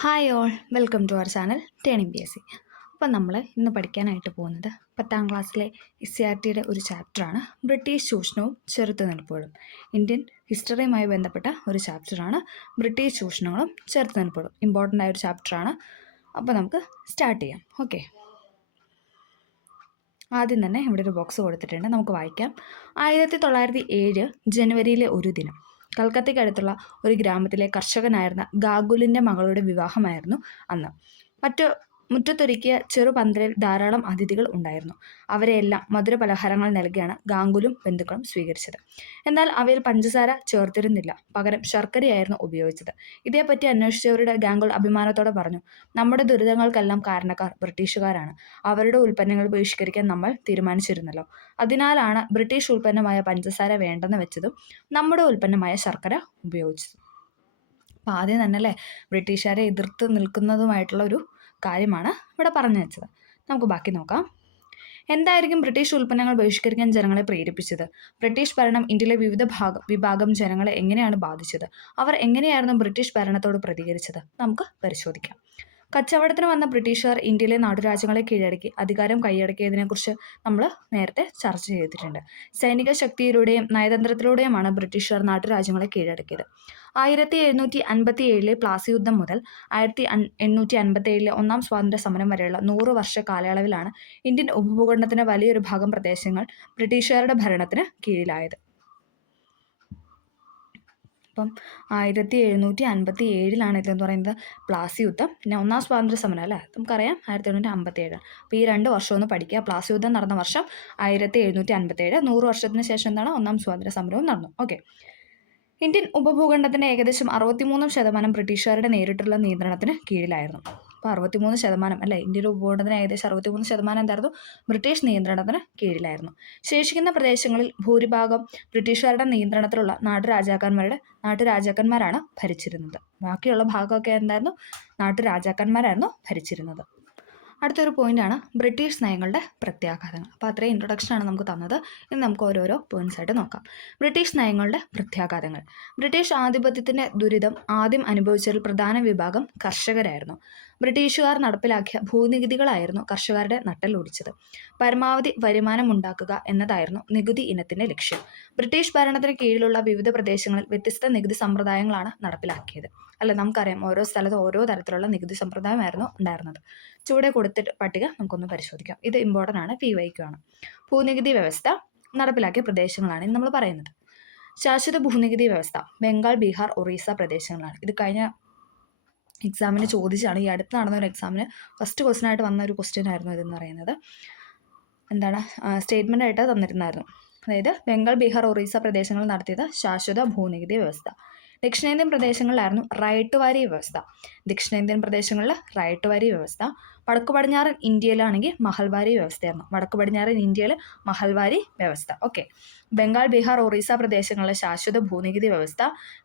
Hi all, welcome to our channel turning PSC. അപ്പം നമ്മൾ ഇന്ന് പഠിക്കാനായിട്ട് പോകുന്നത് 10ാം ക്ലാസ്സിലെ SCRTയുടെ ഒരു ചാപ്റ്ററാണ് ബ്രിട്ടീഷ് ചൂഷണവും ചെറുത്തുനിൽപ്പുകളും. ഇന്ത്യൻ ഹിസ്റ്ററിയുമായി ബന്ധപ്പെട്ട ഒരു ചാപ്റ്ററാണ് ബ്രിട്ടീഷ് ചൂഷണങ്ങളും ചെറുത്തുനിൽപ്പുകളും. ഇമ്പോർട്ടൻ്റ് ആയ ഒരു ചാപ്റ്ററാണ്. അപ്പോൾ നമുക്ക് സ്റ്റാർട്ട് ചെയ്യാം. ഓക്കെ, ആദ്യം തന്നെ ഇവിടെ ഒരു ബോക്സ് കൊടുത്തിട്ടുണ്ട്, നമുക്ക് വായിക്കാം. 1907 ജനുവരിയിലെ ഒരു ദിനം കൽക്കത്തയ്ക്കടുത്തുള്ള ഒരു ഗ്രാമത്തിലെ കർഷകനായിരുന്ന ഗാഗുലിൻ്റെ മകളുടെ വിവാഹമായിരുന്നു അന്ന്. മുറ്റത്തൊരുക്കിയ ചെറുപന്തലിൽ ധാരാളം അതിഥികൾ ഉണ്ടായിരുന്നു. അവരെയെല്ലാം മധുരപലഹാരങ്ങൾ നൽകിയാണ് ഗാംഗുലും ബന്ധുക്കളും സ്വീകരിച്ചത്. എന്നാൽ അവയിൽ പഞ്ചസാര ചേർത്തിരുന്നില്ല, പകരം ശർക്കരയായിരുന്നു ഉപയോഗിച്ചത്. ഇതേപ്പറ്റി അന്വേഷിച്ചവരുടെ ഗാംഗുൽ അഭിമാനത്തോടെ പറഞ്ഞു, നമ്മുടെ ദുരിതങ്ങൾക്കെല്ലാം കാരണക്കാർ ബ്രിട്ടീഷുകാരാണ്. അവരുടെ ഉൽപ്പന്നങ്ങൾ ബഹിഷ്കരിക്കാൻ നമ്മൾ തീരുമാനിച്ചിരുന്നല്ലോ. അതിനാലാണ് ബ്രിട്ടീഷ് ഉൽപ്പന്നമായ പഞ്ചസാര വേണ്ടെന്ന് വെച്ചതും നമ്മുടെ ഉൽപ്പന്നമായ ശർക്കര ഉപയോഗിച്ചതും. അപ്പം ആദ്യം തന്നെ അല്ലേ ബ്രിട്ടീഷുകാരെ എതിർത്ത് നിൽക്കുന്നതുമായിട്ടുള്ള ഒരു കാര്യമാണ് ഇവിടെ പറഞ്ഞു വെച്ചത്. നമുക്ക് ബാക്കി നോക്കാം. എന്തായിരിക്കും ബ്രിട്ടീഷ് ഉൽപ്പന്നങ്ങൾ ബഹിഷ്കരിക്കാൻ ജനങ്ങളെ പ്രേരിപ്പിച്ചത്? ബ്രിട്ടീഷ് ഭരണം ഇന്ത്യയിലെ വിവിധ വിഭാഗം ജനങ്ങളെ എങ്ങനെയാണ് ബാധിച്ചത്? അവർ എങ്ങനെയായിരുന്നു ബ്രിട്ടീഷ് ഭരണത്തോട് പ്രതികരിച്ചത്? നമുക്ക് പരിശോധിക്കാം. കച്ചവടത്തിന് വന്ന ബ്രിട്ടീഷുകാർ ഇന്ത്യയിലെ നാട്ടുരാജ്യങ്ങളെ കീഴടക്കി അധികാരം കൈയടക്കിയതിനെക്കുറിച്ച് നമ്മൾ നേരത്തെ ചർച്ച ചെയ്തിട്ടുണ്ട്. സൈനിക ശക്തിയിലൂടെയും നയതന്ത്രത്തിലൂടെയുമാണ് ബ്രിട്ടീഷുകാർ നാട്ടുരാജ്യങ്ങളെ കീഴടക്കിയത്. 1757 പ്ലാസി യുദ്ധം മുതൽ 1857 ഒന്നാം സ്വാതന്ത്ര്യ സമരം വരെയുള്ള 100 വർഷ കാലയളവിലാണ് ഇന്ത്യൻ ഉപഭൂഖണ്ഡത്തിന്റെ വലിയൊരു ഭാഗം പ്രദേശങ്ങൾ ബ്രിട്ടീഷുകാരുടെ ഭരണത്തിന് കീഴിലായത്. അപ്പം 1757 ഇതെന്ന് പറയുന്നത് പ്ലാസി യുദ്ധം, പിന്നെ ഒന്നാം സ്വാതന്ത്ര്യ സമരം അല്ലേ, നമുക്കറിയാം 1857. അപ്പോൾ ഈ 2 വർഷം ഒന്ന് പഠിക്കുക. പ്ലാസി യുദ്ധം നടന്ന വർഷം 1757, 100 വർഷത്തിന് ശേഷം എന്താണ് ഒന്നാം സ്വാതന്ത്ര്യ സമരവും നടന്നു. ഓക്കെ, ഇന്ത്യൻ ഉപഭൂഖണ്ഡത്തിൻ്റെ ഏകദേശം 63% ബ്രിട്ടീഷുകാരുടെ നേരിട്ടുള്ള നിയന്ത്രണത്തിന് കീഴിലായിരുന്നു. അപ്പോൾ 63% അല്ലേ, ഇന്ത്യയുടെ ഉപഭൂഖണ്ഡത്തിന് ഏകദേശം 63% എന്തായിരുന്നു? ബ്രിട്ടീഷ് നിയന്ത്രണത്തിന് കീഴിലായിരുന്നു. ശേഷിക്കുന്ന പ്രദേശങ്ങളിൽ ഭൂരിഭാഗം ബ്രിട്ടീഷുകാരുടെ നിയന്ത്രണത്തിലുള്ള നാട്ടുരാജാക്കന്മാരാണ് ഭരിച്ചിരുന്നത്. ബാക്കിയുള്ള ഭാഗമൊക്കെ എന്തായിരുന്നു? നാട്ടുരാജാക്കന്മാരായിരുന്നു ഭരിച്ചിരുന്നത്. അടുത്തൊരു പോയിന്റാണ് ബ്രിട്ടീഷ് നയങ്ങളുടെ പ്രത്യാഘാതങ്ങൾ. അപ്പോൾ അത്രയും ഇൻട്രൊഡക്ഷനാണ് നമുക്ക് തന്നത്. ഇനി നമുക്ക് ഓരോരോ പോയിന്റ്സ് ആയിട്ട് നോക്കാം. ബ്രിട്ടീഷ് നയങ്ങളുടെ പ്രത്യാഘാതങ്ങൾ. ബ്രിട്ടീഷ് ആധിപത്യത്തിൻ്റെ ദുരിതം ആദ്യം അനുഭവിച്ചതിൽ പ്രധാന വിഭാഗം കർഷകരായിരുന്നു. ബ്രിട്ടീഷുകാർ നടപ്പിലാക്കിയ ഭൂനികുതികളായിരുന്നു കർഷകരുടെ നട്ടെല്ലൊടിച്ചത്. പരമാവധി വരുമാനം ഉണ്ടാക്കുക എന്നതായിരുന്നു നികുതി ഇനത്തിൻ്റെ ലക്ഷ്യം. ബ്രിട്ടീഷ് ഭരണത്തിന് കീഴിലുള്ള വിവിധ പ്രദേശങ്ങളിൽ വ്യത്യസ്ത നികുതി സമ്പ്രദായങ്ങളാണ് നടപ്പിലാക്കിയത്. അല്ല, നമുക്കറിയാം ഓരോ സ്ഥലത്ത് ഓരോ തരത്തിലുള്ള നികുതി സമ്പ്രദായമായിരുന്നു ഉണ്ടായിരുന്നത്. ചുവടെ കൊടുത്തിട്ട് പട്ടിക നമുക്കൊന്ന് പരിശോധിക്കാം. ഇത് ഇമ്പോർട്ടൻ്റ് ആണ്, PYQ ആണ്. ഭൂനികുതി വ്യവസ്ഥ നടപ്പിലാക്കിയ പ്രദേശങ്ങളാണ് ഇന്ന് നമ്മൾ പറയുന്നത്. ശാശ്വത ഭൂനികുതി വ്യവസ്ഥ ബംഗാൾ, ബീഹാർ, ഒറീസ പ്രദേശങ്ങളാണ്. ഇത് കഴിഞ്ഞ എക്സാമിന് ചോദിച്ചാണ്. ഈ അടുത്ത് നടന്ന ഒരു എക്സാമിന് ഫസ്റ്റ് ക്വസ്റ്റ്യൻ ആയിട്ട് വന്ന ഒരു ക്വസ്റ്റ്യൻ ആയിരുന്നു ഇതെന്ന് പറയുന്നത്. എന്താണ് സ്റ്റേറ്റ്മെൻ്റ് ആയിട്ട് തന്നിരുന്നായിരുന്നു. അതായത് ബംഗാൾ, ബീഹാർ, ഒറീസ പ്രദേശങ്ങളിൽ നടത്തിയത് ശാശ്വത ഭൂനികുതി വ്യവസ്ഥ. ദക്ഷിണേന്ത്യൻ പ്രദേശങ്ങളിലായിരുന്നു റൈറ്റ് വാരി വ്യവസ്ഥ. ദക്ഷിണേന്ത്യൻ പ്രദേശങ്ങളിൽ റൈറ്റ് വാരി വ്യവസ്ഥ. വടക്കു പടിഞ്ഞാറൻ ഇന്ത്യയിലാണെങ്കിൽ മഹൽവാരി വ്യവസ്ഥയായിരുന്നു. വടക്കു പടിഞ്ഞാറൻ ഇന്ത്യയിൽ മഹൽവാരി വ്യവസ്ഥ. ഓക്കെ, ബംഗാൾ, ബീഹാർ, ഒറീസ പ്രദേശങ്ങളിലെ ശാശ്വത ഭൂനികുതി വ്യവസ്ഥ.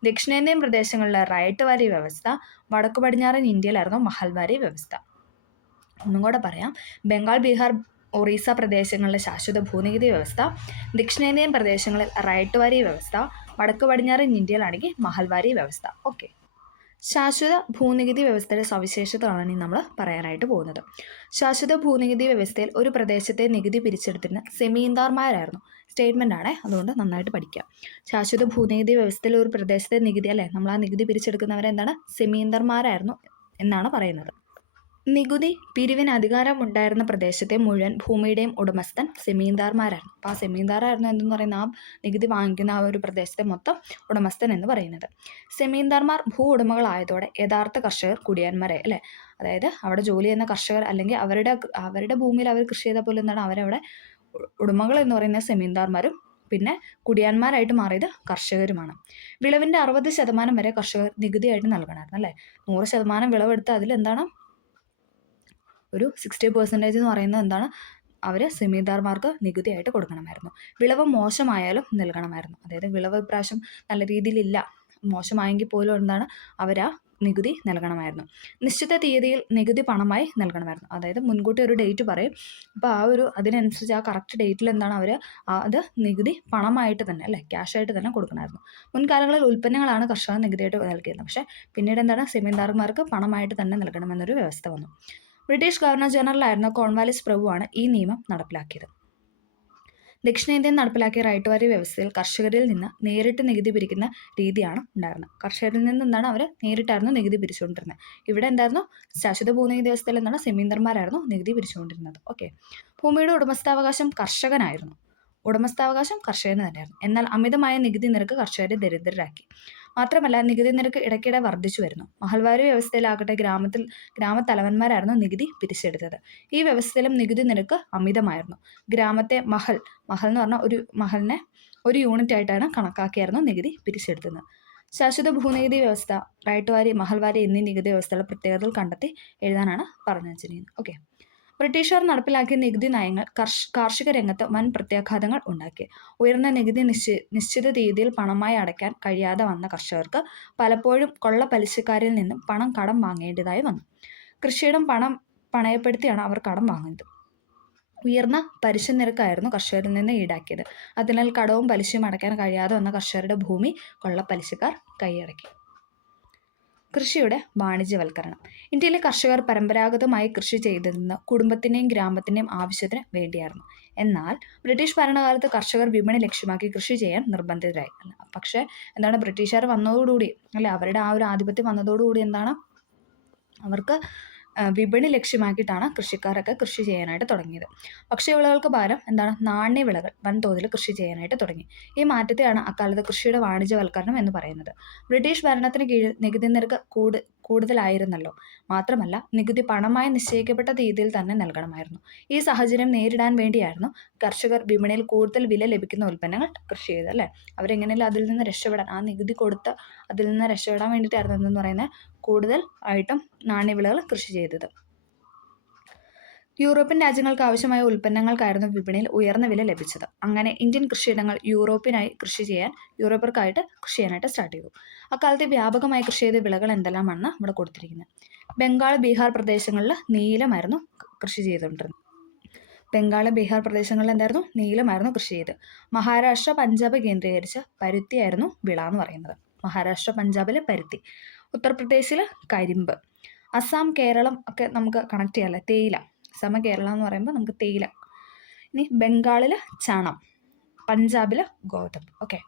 ദക്ഷിണേന്ത്യൻ പ്രദേശങ്ങളിലെ റൈറ്റ് വാരി വ്യവസ്ഥ. വടക്കു പടിഞ്ഞാറൻ ഇന്ത്യയിലായിരുന്നു മഹൽവാരി വ്യവസ്ഥ. ഒന്നും കൂടെ പറയാം. ബംഗാൾ, ബീഹാർ, ഒറീസ പ്രദേശങ്ങളിലെ ശാശ്വത ഭൂനികുതി വ്യവസ്ഥ. ദക്ഷിണേന്ത്യൻ പ്രദേശങ്ങളിൽ റൈറ്റ് വാരി വ്യവസ്ഥ. വടക്കു പടിഞ്ഞാറൻ ഇന്ത്യയിലാണെങ്കിൽ മഹൽവാരി വ്യവസ്ഥ. ഓക്കെ, ശാശ്വത ഭൂനികുതി വ്യവസ്ഥയുടെ സവിശേഷതകളാണ് ഇനി നമ്മൾ പറയാനായിട്ട് പോകുന്നത്. ശാശ്വത ഭൂനികുതി വ്യവസ്ഥയിൽ ഒരു പ്രദേശത്തെ നികുതി പിരിച്ചെടുത്തിരുന്ന സെമീന്ദാർമാരായിരുന്നു. സ്റ്റേറ്റ്മെൻ്റ് ആണ്, അതുകൊണ്ട് നന്നായിട്ട് പഠിക്കുക. ശാശ്വത ഭൂനികുതി വ്യവസ്ഥയിൽ ഒരു പ്രദേശത്തെ നികുതി അല്ലേ, നമ്മൾ ആ നികുതി പിരിച്ചെടുക്കുന്നവരെന്താണ്? സെമീന്ദാർമാരായിരുന്നു എന്നാണ് പറയുന്നത്. നികുതി പിരിവിന് അധികാരമുണ്ടായിരുന്ന പ്രദേശത്തെ മുഴുവൻ ഭൂമിയുടെയും ഉടമസ്ഥൻ സെമീന്ദാർമാരായിരുന്നു. അപ്പോൾ ആ സെമീന്ദാറായിരുന്നു എന്തെന്ന് പറയുന്ന ആ നികുതി വാങ്ങിക്കുന്ന ആ ഒരു പ്രദേശത്തെ മൊത്തം ഉടമസ്ഥൻ എന്ന് പറയുന്നത്. സെമീന്ദാർമാർ ഭൂ ഉടമകളായതോടെ യഥാർത്ഥ കർഷകർ കുടിയാന്മാരായി അല്ലേ. അതായത് അവിടെ ജോലി ചെയ്യുന്ന കർഷകർ അല്ലെങ്കിൽ അവരുടെ ഭൂമിയിൽ അവർ കൃഷി ചെയ്ത പോലെ എന്താണ് അവരവിടെ ഉടമകൾ എന്ന് പറയുന്ന സെമീന്ദാർമാരും പിന്നെ കുടിയാന്മാരായിട്ട് മാറിയത് കർഷകരുമാണ്. വിളവിൻ്റെ 60% വരെ കർഷകർ നികുതിയായിട്ട് നൽകണമായിരുന്നു അല്ലേ. 100% വിളവെടുത്ത് അതിലെന്താണ് ഒരു 60% എന്ന് പറയുന്നത് എന്താണ്? അവർ സെമീന്ദാർമാർക്ക് നികുതിയായിട്ട് കൊടുക്കണമായിരുന്നു. വിളവ് മോശമായാലും നൽകണമായിരുന്നു. അതായത് വിളവ് ഇപ്രാവശ്യം നല്ല രീതിയിലില്ല, മോശമായെങ്കിൽ പോലും എന്താണ് അവർ ആ നികുതി നൽകണമായിരുന്നു. നിശ്ചിത തീയതിയിൽ നികുതി പണമായി നൽകണമായിരുന്നു. അതായത് മുൻകൂട്ടി ഒരു ഡേറ്റ് പറയും. അപ്പോൾ ആ ഒരു അതിനനുസരിച്ച് ആ കറക്റ്റ് ഡേറ്റിൽ എന്താണ് അവർ അത് നികുതി പണമായിട്ട് തന്നെ അല്ലേ ക്യാഷായിട്ട് തന്നെ കൊടുക്കണമായിരുന്നു. മുൻകാലങ്ങളിൽ ഉൽപ്പന്നങ്ങളാണ് കർഷകർ നികുതിയായിട്ട് നൽകിയിരുന്നത്. പക്ഷേ പിന്നീട് എന്താണ് സെമീന്ദാർമാർക്ക് പണമായിട്ട് തന്നെ നൽകണമെന്നൊരു വ്യവസ്ഥ വന്നു. ബ്രിട്ടീഷ് ഗവർണർ ജനറലായിരുന്ന കോൺവാലിസ് പ്രഭുവാണ് ഈ നിയമം നടപ്പിലാക്കിയത്. ദക്ഷിണേന്ത്യയിൽ നടപ്പിലാക്കിയ റൈറ്റുവാരി വ്യവസ്ഥയിൽ കർഷകരിൽ നിന്ന് നേരിട്ട് നികുതി പിരിക്കുന്ന രീതിയാണ് ഉണ്ടായിരുന്നത്. കർഷകരിൽ നിന്ന് എന്താണ് അവർ നേരിട്ടായിരുന്നു നികുതി പിരിച്ചുകൊണ്ടിരുന്നത്. ഇവിടെ എന്തായിരുന്നു ശാശ്വത ഭൂനികുതി വ്യവസ്ഥയിൽ എന്താണ് സെമീന്ദർമാരായിരുന്നു നികുതി പിരിച്ചുകൊണ്ടിരുന്നത്. ഓക്കെ. ഭൂമിയുടെ ഉടമസ്ഥാവകാശം കർഷകനായിരുന്നു. ഉടമസ്ഥാവകാശം കർഷകന് തന്നെയായിരുന്നു. എന്നാൽ അമിതമായ നികുതി നിരക്ക് കർഷകരെ ദരിദ്രരാക്കി. മാത്രമല്ല നികുതി നിരക്ക് ഇടയ്ക്കിടെ വർദ്ധിച്ചു വരുന്നു. മഹൽവാരി വ്യവസ്ഥയിലാകട്ടെ ഗ്രാമത്തലവന്മാരായിരുന്നു നികുതി പിരിച്ചെടുത്തത്. ഈ വ്യവസ്ഥയിലും നികുതി നിരക്ക് അമിതമായിരുന്നു. ഗ്രാമത്തെ മഹൽ എന്ന് പറഞ്ഞാൽ ഒരു മഹലിനെ ഒരു യൂണിറ്റ് ആയിട്ടാണ് കണക്കാക്കിയായിരുന്നു നികുതി പിരിച്ചെടുത്തത്. ശാശ്വത ഭൂനികുതി വ്യവസ്ഥ, റൈറ്റുവാരി, മഹൽവാരി എന്നീ നികുതി വ്യവസ്ഥകളുടെ പ്രത്യേകതകൾ കണ്ടെത്തി എഴുതാനാണ് പറഞ്ഞു വെച്ചിരിക്കുന്നത്. ഓക്കെ. ബ്രിട്ടീഷുകാർ നടപ്പിലാക്കിയ നികുതി നയങ്ങൾ കാർഷിക രംഗത്ത് വൻ പ്രത്യാഘാതങ്ങൾ ഉണ്ടാക്കി. ഉയർന്ന നികുതി നിശ്ചിത തീയതിയിൽ പണമായി അടയ്ക്കാൻ കഴിയാതെ വന്ന കർഷകർക്ക് പലപ്പോഴും കൊള്ള പലിശക്കാരിൽ നിന്നും പണം കടം വാങ്ങേണ്ടതായി വന്നു. കൃഷിയിടം പണയപ്പെടുത്തിയാണ് അവർ കടം വാങ്ങുന്നത്. ഉയർന്ന പലിശ നിരക്കായിരുന്നു കർഷകരിൽ നിന്ന് ഈടാക്കിയത്. അതിനാൽ കടവും പലിശയും അടയ്ക്കാൻ കഴിയാതെ വന്ന കർഷകരുടെ ഭൂമി കൊള്ള പലിശക്കാർ കൈയടക്കി. കൃഷിയുടെ വാണിജ്യവൽക്കരണം. ഇന്ത്യയിലെ കർഷകർ പരമ്പരാഗതമായി കൃഷി ചെയ്തിരുന്ന കുടുംബത്തിൻ്റെയും ഗ്രാമത്തിൻ്റെയും ആവശ്യത്തിന് വേണ്ടിയായിരുന്നു. എന്നാൽ ബ്രിട്ടീഷ് ഭരണകാലത്ത് കർഷകർ വിപണി ലക്ഷ്യമാക്കി കൃഷി ചെയ്യാൻ നിർബന്ധിതരായി. പക്ഷേ എന്താണ് ബ്രിട്ടീഷുകാർ വന്നതോടുകൂടി അല്ലെ അവരുടെ ആ ഒരു ആധിപത്യം വന്നതോടുകൂടി എന്താണ് അവർക്ക് വിപണി ലക്ഷ്യമാക്കിയിട്ടാണ് കൃഷിക്കാരൊക്കെ കൃഷി ചെയ്യാനായിട്ട് തുടങ്ങിയത്. ഭക്ഷ്യവിളകൾക്ക് പകരം എന്താണ് നാണ്യവിളകൾ വൻതോതിൽ കൃഷി ചെയ്യാനായിട്ട് തുടങ്ങി. ഈ മാറ്റത്തെയാണ് അക്കാലത്ത് കൃഷിയുടെ വാണിജ്യവൽക്കരണം എന്ന് പറയുന്നത്. ബ്രിട്ടീഷ് ഭരണത്തിന് കീഴിൽ നികുതി നിരക്ക് കൂടുതലായിരുന്നല്ലോ. മാത്രമല്ല നികുതി പണമായി നിശ്ചയിക്കപ്പെട്ട തീയതിയിൽ തന്നെ നൽകണമായിരുന്നു. ഈ സാഹചര്യം നേരിടാൻ വേണ്ടിയായിരുന്നു കർഷകർ വിപണിയിൽ കൂടുതൽ വില ലഭിക്കുന്ന ഉൽപ്പന്നങ്ങൾ കൃഷി ചെയ്തത് അല്ലേ. അവരെങ്ങനെയല്ല അതിൽ നിന്ന് രക്ഷപ്പെടാൻ ആ നികുതി കൊടുത്ത് അതിൽ നിന്ന് രക്ഷപ്പെടാൻ വേണ്ടിയിട്ടായിരുന്നു എന്തെന്ന് പറയുന്നത് കൂടുതൽ ആയിട്ടും നാണ്യവിളകൾ കൃഷി ചെയ്തത്. യൂറോപ്യൻ രാജ്യങ്ങൾക്ക് ആവശ്യമായ ഉൽപ്പന്നങ്ങൾക്കായിരുന്നു വിപണിയിൽ ഉയർന്ന വില ലഭിച്ചത്. അങ്ങനെ ഇന്ത്യൻ കൃഷിയിടങ്ങൾ യൂറോപ്യർക്കായിട്ട് കൃഷി ചെയ്യാനായിട്ട് സ്റ്റാർട്ട് ചെയ്തു. അക്കാലത്ത് വ്യാപകമായി കൃഷി ചെയ്ത വിളകൾ എന്തെല്ലാമാണെന്ന് ഇവിടെ കൊടുത്തിരിക്കുന്നത്. ബംഗാൾ, ബീഹാർ പ്രദേശങ്ങളിൽ നീലമായിരുന്നു കൃഷി ചെയ്തുകൊണ്ടിരുന്നത്. നീലമായിരുന്നു കൃഷി ചെയ്ത്. മഹാരാഷ്ട്ര, പഞ്ചാബ് കേന്ദ്രീകരിച്ച് പരുത്തിയായിരുന്നു വിള എന്ന് പറയുന്നത്. മഹാരാഷ്ട്ര, പഞ്ചാബിൽ പരുത്തി. ഉത്തർപ്രദേശിൽ കരിമ്പ്. അസം, കേരളം ഒക്കെ നമുക്ക് കണക്ട് ചെയ്യാമല്ലേ. തേയില. കേരളം എന്ന് പറയുമ്പോൾ നമുക്ക് തേയില. ഇനി ബംഗാളിൽ ചണം, പഞ്ചാബിൽ ഗോതമ്പ്. ഓക്കെ.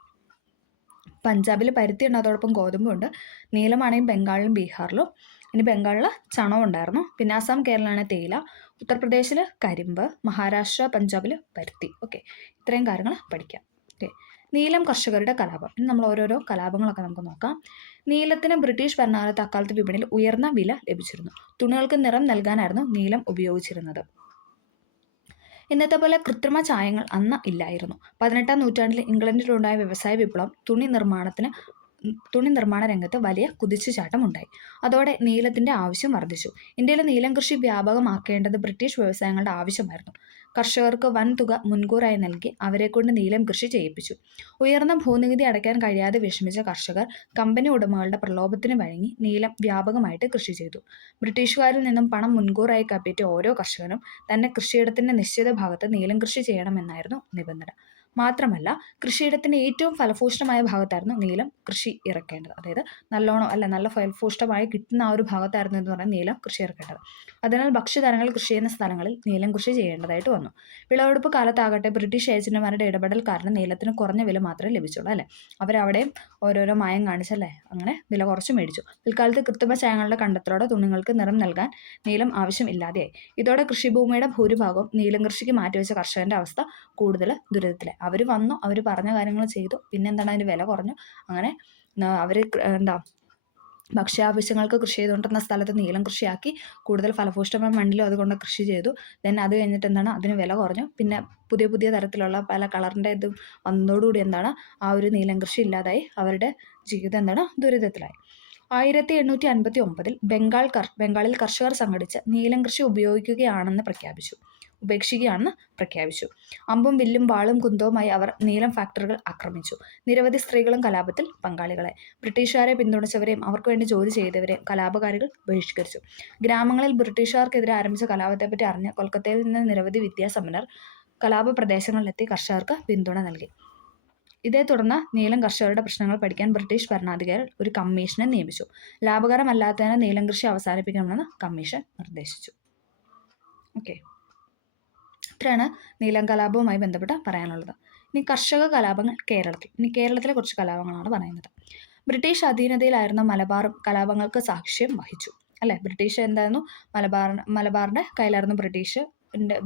പഞ്ചാബിൽ പരുത്തി ഉണ്ട്, അതോടൊപ്പം ഗോതമ്പുണ്ട്. നീലമാണെങ്കിൽ ബംഗാളിലും ബീഹാറിലും. ഇനി ബംഗാളിൽ ചണം ഉണ്ടായിരുന്നു. പിന്നെ അസം, കേരളമാണ് തേയില. ഉത്തർപ്രദേശിൽ കരിമ്പ്. മഹാരാഷ്ട്ര, പഞ്ചാബിൽ പരുത്തി. ഓക്കെ. ഇത്രയും കാര്യങ്ങൾ പഠിക്കാം. ഓക്കെ. നീലം കർഷകരുടെ കലാപം. ഇനി നമ്മൾ ഓരോരോ കലാപങ്ങളൊക്കെ നമുക്ക് നോക്കാം. നീലത്തിന് ബ്രിട്ടീഷ് ഭരണകാലത്ത് അക്കാലത്ത് വിപണിയിൽ ഉയർന്ന വില ലഭിച്ചിരുന്നു. തുണികൾക്ക് നിറം നൽകാനായിരുന്നു നീലം ഉപയോഗിച്ചിരുന്നത്. ഇന്നത്തെ പോലെ കൃത്രിമ ചായങ്ങൾ അന്ന് ഇല്ലായിരുന്നു. 18-ാം നൂറ്റാണ്ടിൽ ഇംഗ്ലണ്ടിലുണ്ടായ വ്യവസായ വിപ്ലവം തുണി നിർമ്മാണ രംഗത്ത് വലിയ കുതിച്ചുചാട്ടമുണ്ടായി. അതോടെ നീലത്തിൻ്റെ ആവശ്യം വർദ്ധിച്ചു. ഇന്ത്യയിലെ നീലം കൃഷി വ്യാപകമാക്കേണ്ടത് ബ്രിട്ടീഷ് വ്യവസായങ്ങളുടെ ആവശ്യമായിരുന്നു. കർഷകർക്ക് വൻ തുക മുൻകൂറായി നൽകി അവരെക്കൊണ്ട് നീലം കൃഷി ചെയ്യിപ്പിച്ചു. ഉയർന്ന ഭൂനികുതി അടയ്ക്കാൻ കഴിയാതെ വിഷമിച്ച കർഷകർ കമ്പനി ഉടമകളുടെ പ്രലോഭത്തിന് വഴങ്ങി നീലം വ്യാപകമായിട്ട് കൃഷി ചെയ്തു. ബ്രിട്ടീഷുകാരിൽ നിന്നും പണം മുൻകൂറായി കപ്പറ്റിയ ഓരോ കർഷകനും തന്റെ കൃഷിയിടത്തിന്റെ നിശ്ചിത ഭാഗത്ത് നീലം കൃഷി ചെയ്യണമെന്നായിരുന്നു നിബന്ധന. മാത്രമല്ല കൃഷിയിടത്തിന്റെ ഏറ്റവും ഫലഭൂഷ്ടമായ ഭാഗത്തായിരുന്നു നീലം കൃഷി ഇറക്കേണ്ടത്. അതായത് നല്ല ഫലഭൂഷ്ടമായി കിട്ടുന്ന ആ ഒരു ഭാഗത്തായിരുന്നു എന്ന് പറഞ്ഞാൽ നീലം കൃഷി ഇറക്കേണ്ടത്. അതിനാൽ ഭക്ഷ്യധാന്യങ്ങൾ കൃഷി ചെയ്യുന്ന സ്ഥലങ്ങളിൽ നീലം കൃഷി ചെയ്യേണ്ടതായിട്ട് വന്നു. വിളവെടുപ്പ് കാലത്താകട്ടെ ബ്രിട്ടീഷ് ഏജന്റുമാരുടെ ഇടപെടൽ കാരണം നീലത്തിന് കുറഞ്ഞ വില മാത്രമേ ലഭിച്ചുള്ളൂ അല്ലേ. അവരവിടെയും ഓരോരോ മായം കാണിച്ചല്ലേ അങ്ങനെ വില കുറച്ച് മേടിച്ചു. പിൽക്കാലത്ത് കൃത്രിമ ചായങ്ങളുടെ കണ്ടെത്തലോടെ തുണികൾക്ക് നിറം നൽകാൻ നീലം ആവശ്യം ഇല്ലാതെയായി. ഇതോടെ കൃഷിഭൂമിയുടെ ഭൂരിഭാഗവും നീലം കൃഷിക്ക് മാറ്റിവെച്ച കർഷകന്റെ അവസ്ഥ കൂടുതൽ ദുരിതത്തിലായി. അവർ വന്നു, അവർ പറഞ്ഞ കാര്യങ്ങൾ ചെയ്തു, പിന്നെ എന്താണ് അതിന് വില കുറഞ്ഞു. അങ്ങനെ അവർ ഭക്ഷ്യാവശ്യങ്ങൾക്ക് കൃഷി ചെയ്തുകൊണ്ടിരുന്ന സ്ഥലത്ത് നീലം കൃഷിയാക്കി കൂടുതൽ ഫലഭൂഷ്ടമായ മണ്ണിലും അതുകൊണ്ട് കൃഷി ചെയ്തു. ദെൻ അത് കഴിഞ്ഞിട്ട് എന്താണ് അതിന് വില കുറഞ്ഞു. പിന്നെ പുതിയ തരത്തിലുള്ള പല കളറിൻ്റെ ഇത് വന്നതോടുകൂടി എന്താണ് ആ ഒരു നീലം കൃഷി ഇല്ലാതായി. അവരുടെ ജീവിതം എന്താണ് ദുരിതത്തിലായി. 1859 ബംഗാളിൽ കർഷകർ സംഘടിച്ച് നീലം കൃഷി ഉപയോഗിക്കുകയാണെന്ന് പ്രഖ്യാപിച്ചു. ഉപേക്ഷിക്കുകയാണെന്ന് പ്രഖ്യാപിച്ചു. അമ്പും വില്ലും വാളും കുന്തവുമായി അവർ നീലം ഫാക്ടറികൾ ആക്രമിച്ചു. നിരവധി സ്ത്രീകളും കലാപത്തിൽ പങ്കാളികളായി. ബ്രിട്ടീഷുകാരെ പിന്തുണച്ചവരെയും അവർക്ക് വേണ്ടി ജോലി ചെയ്തവരെയും കലാപകാരികൾ ബഹിഷ്കരിച്ചു. ഗ്രാമങ്ങളിൽ ബ്രിട്ടീഷുകാർക്കെതിരെ ആരംഭിച്ച കലാപത്തെപ്പറ്റി അറിഞ്ഞ കൊൽക്കത്തയിൽ നിന്ന് നിരവധി വിദ്യാസമ്പന്നർ കലാപ പ്രദേശങ്ങളിലെത്തി കർഷകർക്ക് പിന്തുണ നൽകി. ഇതേ തുടർന്ന് നീലം കർഷകരുടെ പ്രശ്നങ്ങൾ പഠിക്കാൻ ബ്രിട്ടീഷ് ഭരണാധികാരികൾ ഒരു കമ്മീഷനെ നിയമിച്ചു. ലാഭകരമല്ലാത്തതിന് നീലം കൃഷി അവസാനിപ്പിക്കണമെന്ന് കമ്മീഷൻ നിർദ്ദേശിച്ചു. ഓക്കെ, ഇത്രയാണ് നീലം കലാപവുമായി ബന്ധപ്പെട്ട് പറയാനുള്ളത്. ഇനി കർഷക കലാപങ്ങൾ കേരളത്തിൽ. ഇനി കേരളത്തിലെ കുറച്ച് കലാപങ്ങളാണ് പറയുന്നത്. ബ്രിട്ടീഷ് അധീനതയിലായിരുന്ന മലബാറും കലാപങ്ങൾക്ക് സാക്ഷ്യം വഹിച്ചു. അല്ലേ, ബ്രിട്ടീഷ് എന്തായിരുന്നു, മലബാറിൻ്റെ കയ്യിലായിരുന്നു,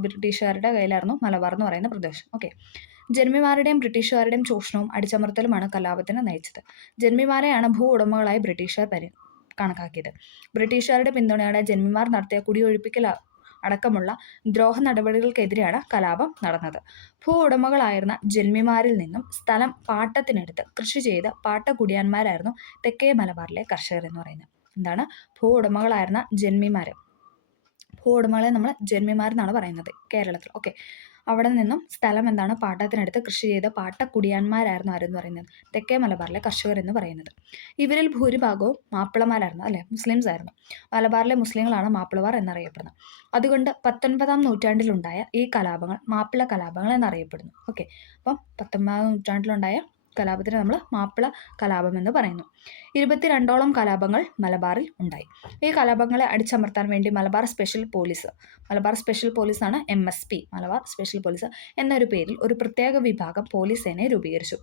ബ്രിട്ടീഷുകാരുടെ കയ്യിലായിരുന്നു മലബാർ എന്ന് പറയുന്ന പ്രദേശം. ഓക്കെ, ജന്മിമാരുടെയും ബ്രിട്ടീഷുകാരുടെയും ചൂഷണവും അടിച്ചമർത്തലുമാണ് കലാപത്തിന് നയിച്ചത്. ജന്മിമാരെയാണ് ഭൂ ഉടമകളായി ബ്രിട്ടീഷുകാർ കണക്കാക്കിയത്. ബ്രിട്ടീഷുകാരുടെ പിന്തുണയോടെ ജന്മിമാർ നടത്തിയ കുടിയൊഴിപ്പിക്കൽ അടക്കമുള്ള ദ്രോഹ നടപടികൾക്കെതിരെയാണ് കലാപം നടന്നത്. ഭൂ ഉടമകളായിരുന്ന ജന്മിമാരിൽ നിന്നും സ്ഥലം പാട്ടത്തിനെടുത്ത് കൃഷി ചെയ്ത പാട്ടക്കുടിയാന്മാരായിരുന്നു തെക്കേ മലബാറിലെ കർഷകർ എന്ന് പറയുന്നത്. എന്താണ്, ഭൂ ഉടമകളായിരുന്ന ജന്മിമാർ, ഭൂ ഉടമകളെ നമ്മൾ ജന്മിമാരെന്നാണ് പറയുന്നത് കേരളത്തിൽ. ഓക്കെ, അവിടെ നിന്നും സ്ഥലം എന്താണ്, പാട്ടത്തിനടുത്ത് കൃഷി ചെയ്ത പാട്ടക്കുടിയാന്മാരായിരുന്നു ആരെന്ന് പറയുന്നത് തെക്കേ മലബാറിലെ കർഷകർ എന്ന് പറയുന്നത്. ഇവരിൽ ഭൂരിഭാഗവും മാപ്പിളമാരായിരുന്നു, അല്ലെ, മുസ്ലിംസ് ആയിരുന്നു. മലബാറിലെ മുസ്ലിങ്ങളാണ് മാപ്പിളമാർ എന്നറിയപ്പെടുന്നത്. അതുകൊണ്ട് 19-ാം നൂറ്റാണ്ടിലുണ്ടായ ഈ കലാപങ്ങൾ മാപ്പിള കലാപങ്ങൾ എന്നറിയപ്പെടുന്നു. ഓക്കെ, അപ്പം 19-ാം നൂറ്റാണ്ടിലുണ്ടായ കലാപത്തിന് നമ്മൾ മാപ്പിള കലാപം എന്ന് പറയുന്നു. 22ഓളം കലാപങ്ങൾ മലബാറിൽ ഉണ്ടായി. ഈ കലാപങ്ങളെ അടിച്ചമർത്താൻ വേണ്ടി മലബാർ സ്പെഷ്യൽ പോലീസാണ് MSP, മലബാർ സ്പെഷ്യൽ പോലീസ് എന്നൊരു പേരിൽ ഒരു പ്രത്യേക വിഭാഗം പോലീസ് സേനയെ രൂപീകരിച്ചു.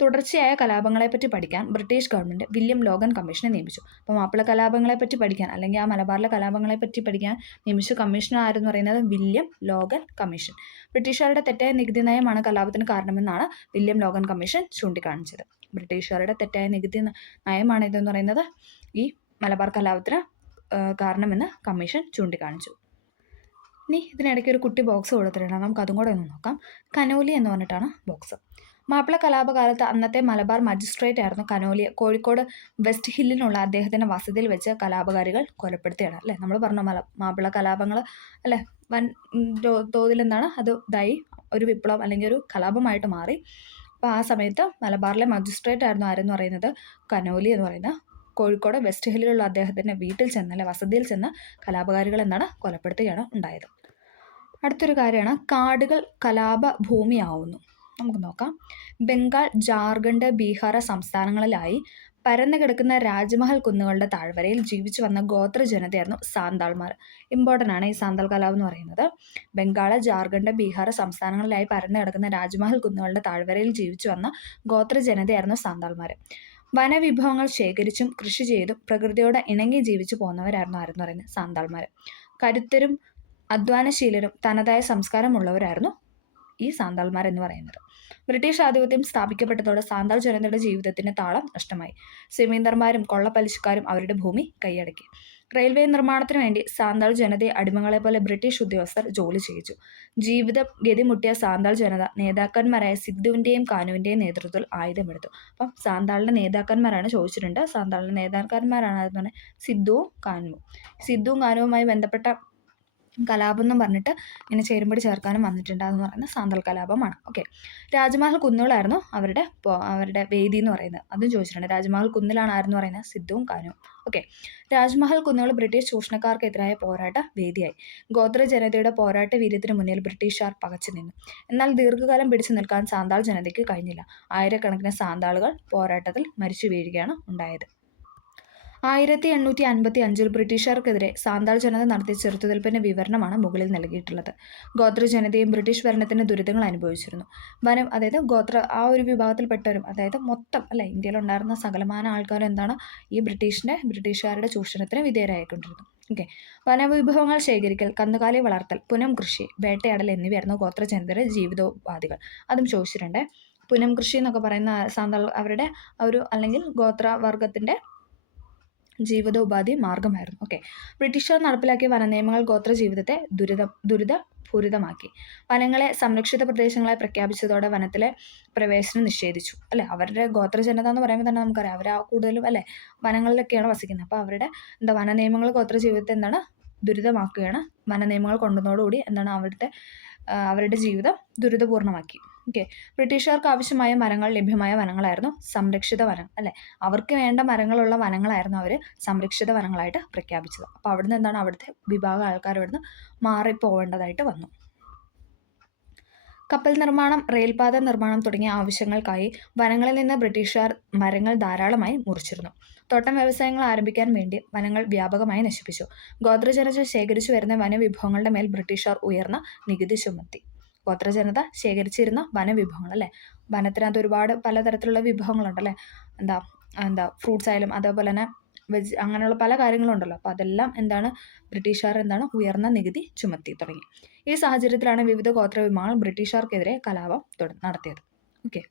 തുടർച്ചയായ കലാപങ്ങളെപ്പറ്റി പഠിക്കാൻ ബ്രിട്ടീഷ് ഗവൺമെൻറ് വില്യം ലോഗൻ കമ്മീഷനെ നിയമിച്ചു. അപ്പോൾ മാപ്പിള കലാപങ്ങളെപ്പറ്റി പഠിക്കാൻ, അല്ലെങ്കിൽ ആ മലബാറിലെ കലാപങ്ങളെപ്പറ്റി പഠിക്കാൻ നിയമിച്ച കമ്മീഷൻ ആരെന്ന് പറയുന്നത് വില്യം ലോഗൻ കമ്മീഷൻ. ബ്രിട്ടീഷുകാരുടെ തെറ്റായ നികുതി നയമാണ് കലാപത്തിന് കാരണമെന്നാണ് വില്യം ലോഗൻ കമ്മീഷൻ ചൂണ്ടിക്കാണിച്ചത്. ബ്രിട്ടീഷുകാരുടെ തെറ്റായ നികുതി നയമാണ് ഇതെന്ന് പറയുന്നത് ഈ മലബാർ കലാപത്തിന് കാരണമെന്ന് കമ്മീഷൻ ചൂണ്ടിക്കാണിച്ചു. ഇനി ഇതിനിടയ്ക്ക് ഒരു കുട്ടി ബോക്സ് കൊടുത്തിട്ടുണ്ട്, നമുക്ക് അതും കൂടെ ഒന്ന് നോക്കാം. കനോലി എന്ന് പറഞ്ഞിട്ടാണ് ബോക്സ്. മാപ്പിള കലാപകാലത്ത് അന്നത്തെ മലബാർ മജിസ്ട്രേറ്റ് ആയിരുന്നു കനോലിയെ കോഴിക്കോട് വെസ്റ്റ് ഹില്ലിനുള്ള അദ്ദേഹത്തിൻ്റെ വസതിയിൽ വെച്ച് കലാപകാരികൾ കൊലപ്പെടുത്തുകയാണ്. അല്ലേ, നമ്മൾ പറഞ്ഞ മാപ്പിള കലാപങ്ങൾ അല്ലേ വൻ തോതിൽ എന്താണ് അത് ഇതായി ഒരു വിപ്ലവം അല്ലെങ്കിൽ ഒരു കലാപമായിട്ട് മാറി. അപ്പോൾ ആ സമയത്ത് മലബാറിലെ മജിസ്ട്രേറ്റ് ആയിരുന്നു ആരെന്ന് പറയുന്നത് കനോലി എന്ന് പറയുന്ന കോഴിക്കോട് വെസ്റ്റ് ഹില്ലിലുള്ള അദ്ദേഹത്തിൻ്റെ വീട്ടിൽ ചെന്ന്, അല്ലെ വസതിയിൽ ചെന്ന് കലാപകാരികൾ എന്താണ് കൊലപ്പെടുത്തുകയാണ് ഉണ്ടായത്. അടുത്തൊരു കാര്യമാണ് കാടുകൾ കലാപ ഭൂമിയാവുന്നു. നമുക്ക് നോക്കാം. ബംഗാൾ, ജാർഖണ്ഡ്, ബീഹാർ സംസ്ഥാനങ്ങളിലായി പരന്നു കിടക്കുന്ന രാജ്മഹൽ കുന്നുകളുടെ താഴ്വരയിൽ ജീവിച്ചു വന്ന ഗോത്ര ജനതയായിരുന്നു സാന്താൾമാർ. ഇമ്പോർട്ടൻ്റ് ആണ് ഈ സാന്താൾ കലാപം എന്ന് പറയുന്നത്. ബംഗാൾ, ജാർഖണ്ഡ്, ബീഹാർ സംസ്ഥാനങ്ങളിലായി പരന്നു കിടക്കുന്ന രാജ്മഹൽ കുന്നുകളുടെ താഴ്വരയിൽ ജീവിച്ചു വന്ന ഗോത്ര ജനതയായിരുന്നു സാന്താൾമാർ. വനവിഭവങ്ങൾ ശേഖരിച്ചും കൃഷി ചെയ്തും പ്രകൃതിയോട് ഇണങ്ങി ജീവിച്ചു പോകുന്നവരായിരുന്നു ആരെന്ന് പറയുന്നത് സാന്താൾമാർ. കരുത്തരും അധ്വാനശീലരും തനതായ സംസ്കാരമുള്ളവരായിരുന്നു ഈ സാന്താൾമാർ എന്ന് പറയുന്നത്. ബ്രിട്ടീഷ് ആധിപത്യം സ്ഥാപിക്കപ്പെട്ടതോടെ സാന്താൾ ജനതയുടെ ജീവിതത്തിന് താളം നഷ്ടമായി. സെമീന്ദർമാരും കൊള്ളപ്പലിശക്കാരും അവരുടെ ഭൂമി കൈയടക്കി. റെയിൽവേ നിർമ്മാണത്തിനു വേണ്ടി സാന്താൾ ജനതയെ അടിമകളെ പോലെ ബ്രിട്ടീഷ് ഉദ്യോഗസ്ഥർ ജോലി ചെയ്യിച്ചു. ജീവിതം ഗതിമുട്ടിയ സാന്താൾ ജനത നേതാക്കന്മാരായ സിദ്ധുവിൻ്റെയും കാനുവിൻ്റെയും നേതൃത്വത്തിൽ ആയുധമെടുത്തു. അപ്പം സാന്താളിൻ്റെ നേതാക്കന്മാരാണ് ചോദിച്ചിട്ടുണ്ട്. സാന്താളിൻ്റെ നേതാക്കന്മാരാണ് അതെന്ന് പറഞ്ഞാൽ സിദ്ധുവും കാനുവുമായി ബന്ധപ്പെട്ട കലാപം എന്ന് പറഞ്ഞിട്ട് ഇങ്ങനെ ചേരുമ്പടി ചേർക്കാനും വന്നിട്ടുണ്ട്. അതെന്ന് പറയുന്നത് സാന്താൾ കലാപമാണ്. ഓക്കെ, രാജ്മഹൽ കുന്നുകളായിരുന്നു അവരുടെ വേദി എന്ന് പറയുന്നത്. അതും ചോദിച്ചിട്ടുണ്ട്. രാജ്മഹൽ കുന്നിലാണ് ആരെന്ന് പറയുന്നത് സിദ്ധുവും കാനുവും. ഓക്കെ, രാജ്മഹൽ കുന്നുകൾ ബ്രിട്ടീഷ് ചൂഷണക്കാർക്കെതിരായ പോരാട്ട വേദിയായി. ഗോത്ര ജനതയുടെ പോരാട്ട വീര്യത്തിന് മുന്നിൽ ബ്രിട്ടീഷുകാർ പകച്ചു നിന്നു. എന്നാൽ ദീർഘകാലം പിടിച്ചു നിൽക്കാൻ സാന്താൾ ജനതയ്ക്ക് കഴിഞ്ഞില്ല. ആയിരക്കണക്കിന് സാന്താളുകൾ പോരാട്ടത്തിൽ മരിച്ചു വീഴുകയാണ് ഉണ്ടായത്. 1855 ബ്രിട്ടീഷുകാർക്കെതിരെ സാന്താൾ ജനത നടത്തിയ ചെറുത്തുനിൽപ്പിൻ്റെ വിവരണമാണ് മുകളിൽ നൽകിയിട്ടുള്ളത്. ഗോത്ര ജനതയും ബ്രിട്ടീഷ് ഭരണത്തിൻ്റെ ദുരിതങ്ങൾ അനുഭവിച്ചിരുന്നു. വനം, അതായത് ആ ഒരു വിഭാഗത്തിൽപ്പെട്ടവരും, അതായത് മൊത്തം അല്ലെ ഇന്ത്യയിലുണ്ടായിരുന്ന സകലമാന ആൾക്കാരും എന്താണ് ഈ ബ്രിട്ടീഷുകാരുടെ ചൂഷണത്തിന് വിധേയരായിക്കൊണ്ടിരുന്നു. ഓക്കെ, വനവിഭവങ്ങൾ ശേഖരിക്കൽ, കന്നുകാലി വളർത്തൽ, പുനം കൃഷി, വേട്ടയാടൽ എന്നിവയായിരുന്നു ഗോത്ര ജനതയുടെ ജീവിതോപാധികൾ. അതും ചോദിച്ചിട്ടുണ്ട്. പുനം കൃഷി എന്നൊക്കെ പറയുന്ന സാന്താൾ അവരുടെ ഒരു അല്ലെങ്കിൽ ഗോത്രവർഗത്തിൻ്റെ ജീവിതോപാധി മാർഗമായിരുന്നു. ഓക്കെ, ബ്രിട്ടീഷുകാർ നടപ്പിലാക്കിയ വനനിയമങ്ങൾ ഗോത്ര ജീവിതത്തെ ദുരിതപൂരിതമാക്കി. വനങ്ങളെ സംരക്ഷിത പ്രദേശങ്ങളെ പ്രഖ്യാപിച്ചതോടെ വനത്തിലെ പ്രവേശനം നിഷേധിച്ചു. അല്ലെ, അവരുടെ ഗോത്ര ജനത എന്ന് പറയുമ്പോൾ തന്നെ നമുക്കറിയാം അവർ കൂടുതലും അല്ലെ വനങ്ങളിലൊക്കെയാണ് വസിക്കുന്നത്. അപ്പോൾ അവരുടെ വനനിയമങ്ങൾ ഗോത്ര ജീവിതത്തെ ദുരിതമാക്കുകയാണ്. വനനിയമങ്ങൾ കൊണ്ടുവന്നതോടുകൂടി എന്താണ് അവരുടെ ജീവിതം ദുരിതപൂർണ്ണമാക്കി. ഓക്കെ. ബ്രിട്ടീഷുകാർക്ക് ആവശ്യമായ മരങ്ങൾ ലഭ്യമായ വനങ്ങളായിരുന്നു സംരക്ഷിത വനം, അല്ലേ? അവർക്ക് വേണ്ട മരങ്ങളുള്ള വനങ്ങളായിരുന്നു അവർ സംരക്ഷിത വനങ്ങളായിട്ട് പ്രഖ്യാപിച്ചത്. അപ്പോൾ അവിടുന്ന് എന്താണ് അവിടുത്തെ വിഭാഗം ആൾക്കാർ ഇവിടുന്ന് മാറിപ്പോവേണ്ടതായിട്ട് വന്നു. കപ്പൽ നിർമ്മാണം, റെയിൽപാത നിർമ്മാണം തുടങ്ങിയ ആവശ്യങ്ങൾക്കായി വനങ്ങളിൽ നിന്ന് ബ്രിട്ടീഷുകാർ മരങ്ങൾ ധാരാളമായി മുറിച്ചിരുന്നു. തോട്ടം വ്യവസായങ്ങൾ ആരംഭിക്കാൻ വേണ്ടി വനങ്ങൾ വ്യാപകമായി നശിപ്പിച്ചു. ഗോത്രജനത ശേഖരിച്ചു വരുന്ന വനവിഭവങ്ങളുടെ മേൽ ബ്രിട്ടീഷുകാർ ഉയർന്ന നികുതി ചുമത്തി. ഗോത്രജനത ശേഖരിച്ചിരുന്ന വനവിഭവങ്ങൾ, അല്ലേ? വനത്തിനകത്ത് ഒരുപാട് പലതരത്തിലുള്ള വിഭവങ്ങളുണ്ടല്ലേ? എന്താ ഫ്രൂട്ട്സ് ആയാലും അതേപോലെ തന്നെ വെജ് അങ്ങനെയുള്ള പല കാര്യങ്ങളുണ്ടല്ലോ. അപ്പോൾ അതെല്ലാം എന്താണ് ബ്രിട്ടീഷുകാർ ഉയർന്ന നികുതി ചുമത്തി തുടങ്ങി. ഈ സാഹചര്യത്തിലാണ് വിവിധ ഗോത്ര വിഭാഗങ്ങൾ ബ്രിട്ടീഷുകാർക്കെതിരെ കലാപം നടത്തിയത്. ഓക്കെ.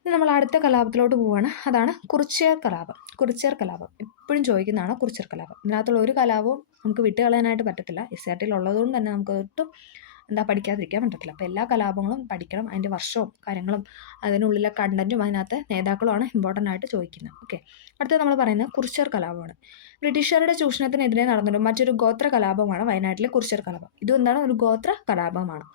ഇനി നമ്മൾ അടുത്ത കലാപത്തിലോട്ട് പോവുകയാണ്. അതാണ് കുറിച്യർ കലാപം. കുറിച്യർ കലാപം എപ്പോഴും ചോദിക്കുന്നതാണ് കുറിച്യർ കലാപം. ഇതിനകത്തുള്ള ഒരു കലാപവും നമുക്ക് വിട്ടുകളയാനായിട്ട് പറ്റത്തില്ല. SRT ഉള്ളതുകൊണ്ട് തന്നെ നമുക്ക് ഒട്ടും പഠിക്കാതിരിക്കാൻ പറ്റത്തില്ല. അപ്പോൾ എല്ലാ കലാപങ്ങളും പഠിക്കണം. അതിൻ്റെ വർഷവും കാര്യങ്ങളും അതിനുള്ളിലെ കണ്ടൻറ്റും അതിനകത്ത് നേതാക്കളുമാണ് ഇമ്പോർട്ടൻ്റ് ആയിട്ട് ചോദിക്കുന്നത്. ഓക്കെ. അടുത്തത് നമ്മൾ പറയുന്നത് കുറിച്യർ കലാപമാണ്. ബ്രിട്ടീഷുകാരുടെ ചൂഷണത്തിനെതിരെ നടന്നൊരു മറ്റൊരു ഗോത്ര കലാപമാണ് വയനാട്ടിലെ കുറിച്യർ കലാപം. ഇതും എന്താണ് ഒരു ഗോത്ര കലാപമാണ്.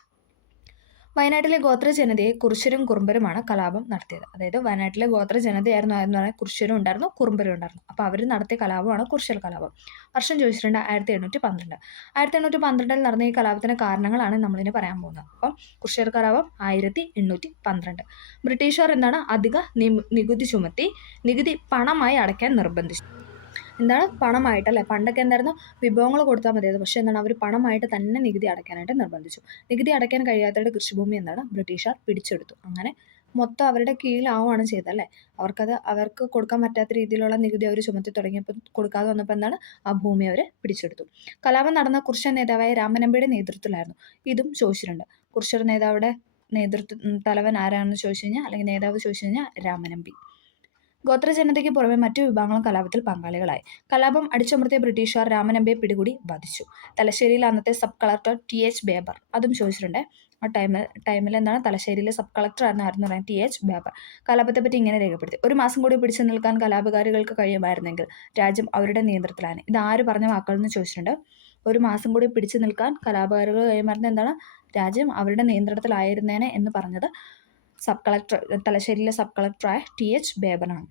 വയനാട്ടിലെ ഗോത്ര ജനതയെ കുറിച്യരും കുറുമ്പരുമാണ് കലാപം നടത്തിയത്. അതായത് വയനാട്ടിലെ ഗോത്ര ജനതയായിരുന്നു എന്ന് പറഞ്ഞാൽ കുറിച്യരും ഉണ്ടായിരുന്നു, കുറുമ്പരും ഉണ്ടായിരുന്നു. അപ്പോൾ അവർ നടത്തിയ കലാപമാണ് കുറിച്യർ കലാപം. വർഷം ചോദിച്ചിട്ടുണ്ട് 1812. 1812 നടന്ന ഈ കലാപത്തിന് കാരണങ്ങളാണ് നമ്മളിനി പറയാൻ പോകുന്നത്. അപ്പം കുറിച്യർ കലാപം 1812. ബ്രിട്ടീഷുകാർ അധിക നികുതി ചുമത്തി. നികുതി പണമായി അടയ്ക്കാൻ നിർബന്ധിച്ചു. പണമായിട്ടല്ലേ? പണ്ടൊക്കെ വിഭവങ്ങൾ കൊടുത്താൽ മതിയായിരുന്നു. പക്ഷേ അവർ പണമായിട്ട് തന്നെ നികുതി അടയ്ക്കാനായിട്ട് നിർബന്ധിച്ചു. നികുതി അടയ്ക്കാൻ കഴിയാത്തവരുടെ കൃഷിഭൂമി ബ്രിട്ടീഷുകാർ പിടിച്ചെടുത്തു. അങ്ങനെ മൊത്തം അവരുടെ കീഴിലാവുകയാണ് ചെയ്തല്ലേ. അവർക്ക് കൊടുക്കാൻ പറ്റാത്ത രീതിയിലുള്ള നികുതി അവർ ചുമത്തി തുടങ്ങിയപ്പോൾ കൊടുക്കാതെ വന്നപ്പോൾ ആ ഭൂമി അവർ പിടിച്ചെടുത്തു. കലാപം നടന്ന കുറിച്യർ നേതാവായ രാമനമ്പിയുടെ നേതൃത്വത്തിലായിരുന്നു. ഇതും ചോദിച്ചിട്ടുണ്ട്. കുറിച്യർ നേതാവിടെ തലവൻ ആരാണെന്ന് ചോദിച്ചു കഴിഞ്ഞാൽ, അല്ലെങ്കിൽ നേതാവ് ചോദിച്ചു കഴിഞ്ഞാൽ രാമനമ്പി. ഗോത്രജനതയ്ക്ക് പുറമെ മറ്റു വിഭാഗങ്ങളും കലാപത്തിൽ പങ്കാളികളായി. കലാപം അടിച്ചമർത്തിയ ബ്രിട്ടീഷുകാർ രാമനമ്പയെ പിടികൂടി വധിച്ചു. തലശ്ശേരിയിലെ അന്നത്തെ സബ് കളക്ടർ TH ബേബർ. അതും ചോദിച്ചിട്ടുണ്ട്. ആ ടൈമിൽ തലശ്ശേരിയിലെ സബ് കളക്ടർ ആയിരുന്നു പറയുന്നത് TH ബേബർ. കലാപത്തെപ്പറ്റി ഇങ്ങനെ രേഖപ്പെടുത്തി: ഒരു മാസം കൂടി പിടിച്ചു നിൽക്കാൻ കലാപകാരികൾക്ക് കഴിയുമായിരുന്നെങ്കിൽ രാജ്യം അവരുടെ നിയന്ത്രണത്തിലാണ്. ഇത് ആര് പറഞ്ഞ വാക്കുകളെന്ന് ചോദിച്ചിട്ടുണ്ട്. ഒരു മാസം കൂടി പിടിച്ചു നിൽക്കാൻ കലാപകാരികൾ കഴിയുമായിരുന്ന രാജ്യം അവരുടെ നിയന്ത്രണത്തിലായിരുന്നേനെ എന്ന് പറഞ്ഞത് തലശ്ശേരിയിലെ സബ് കളക്ടറായ TH ബേബറാണ്.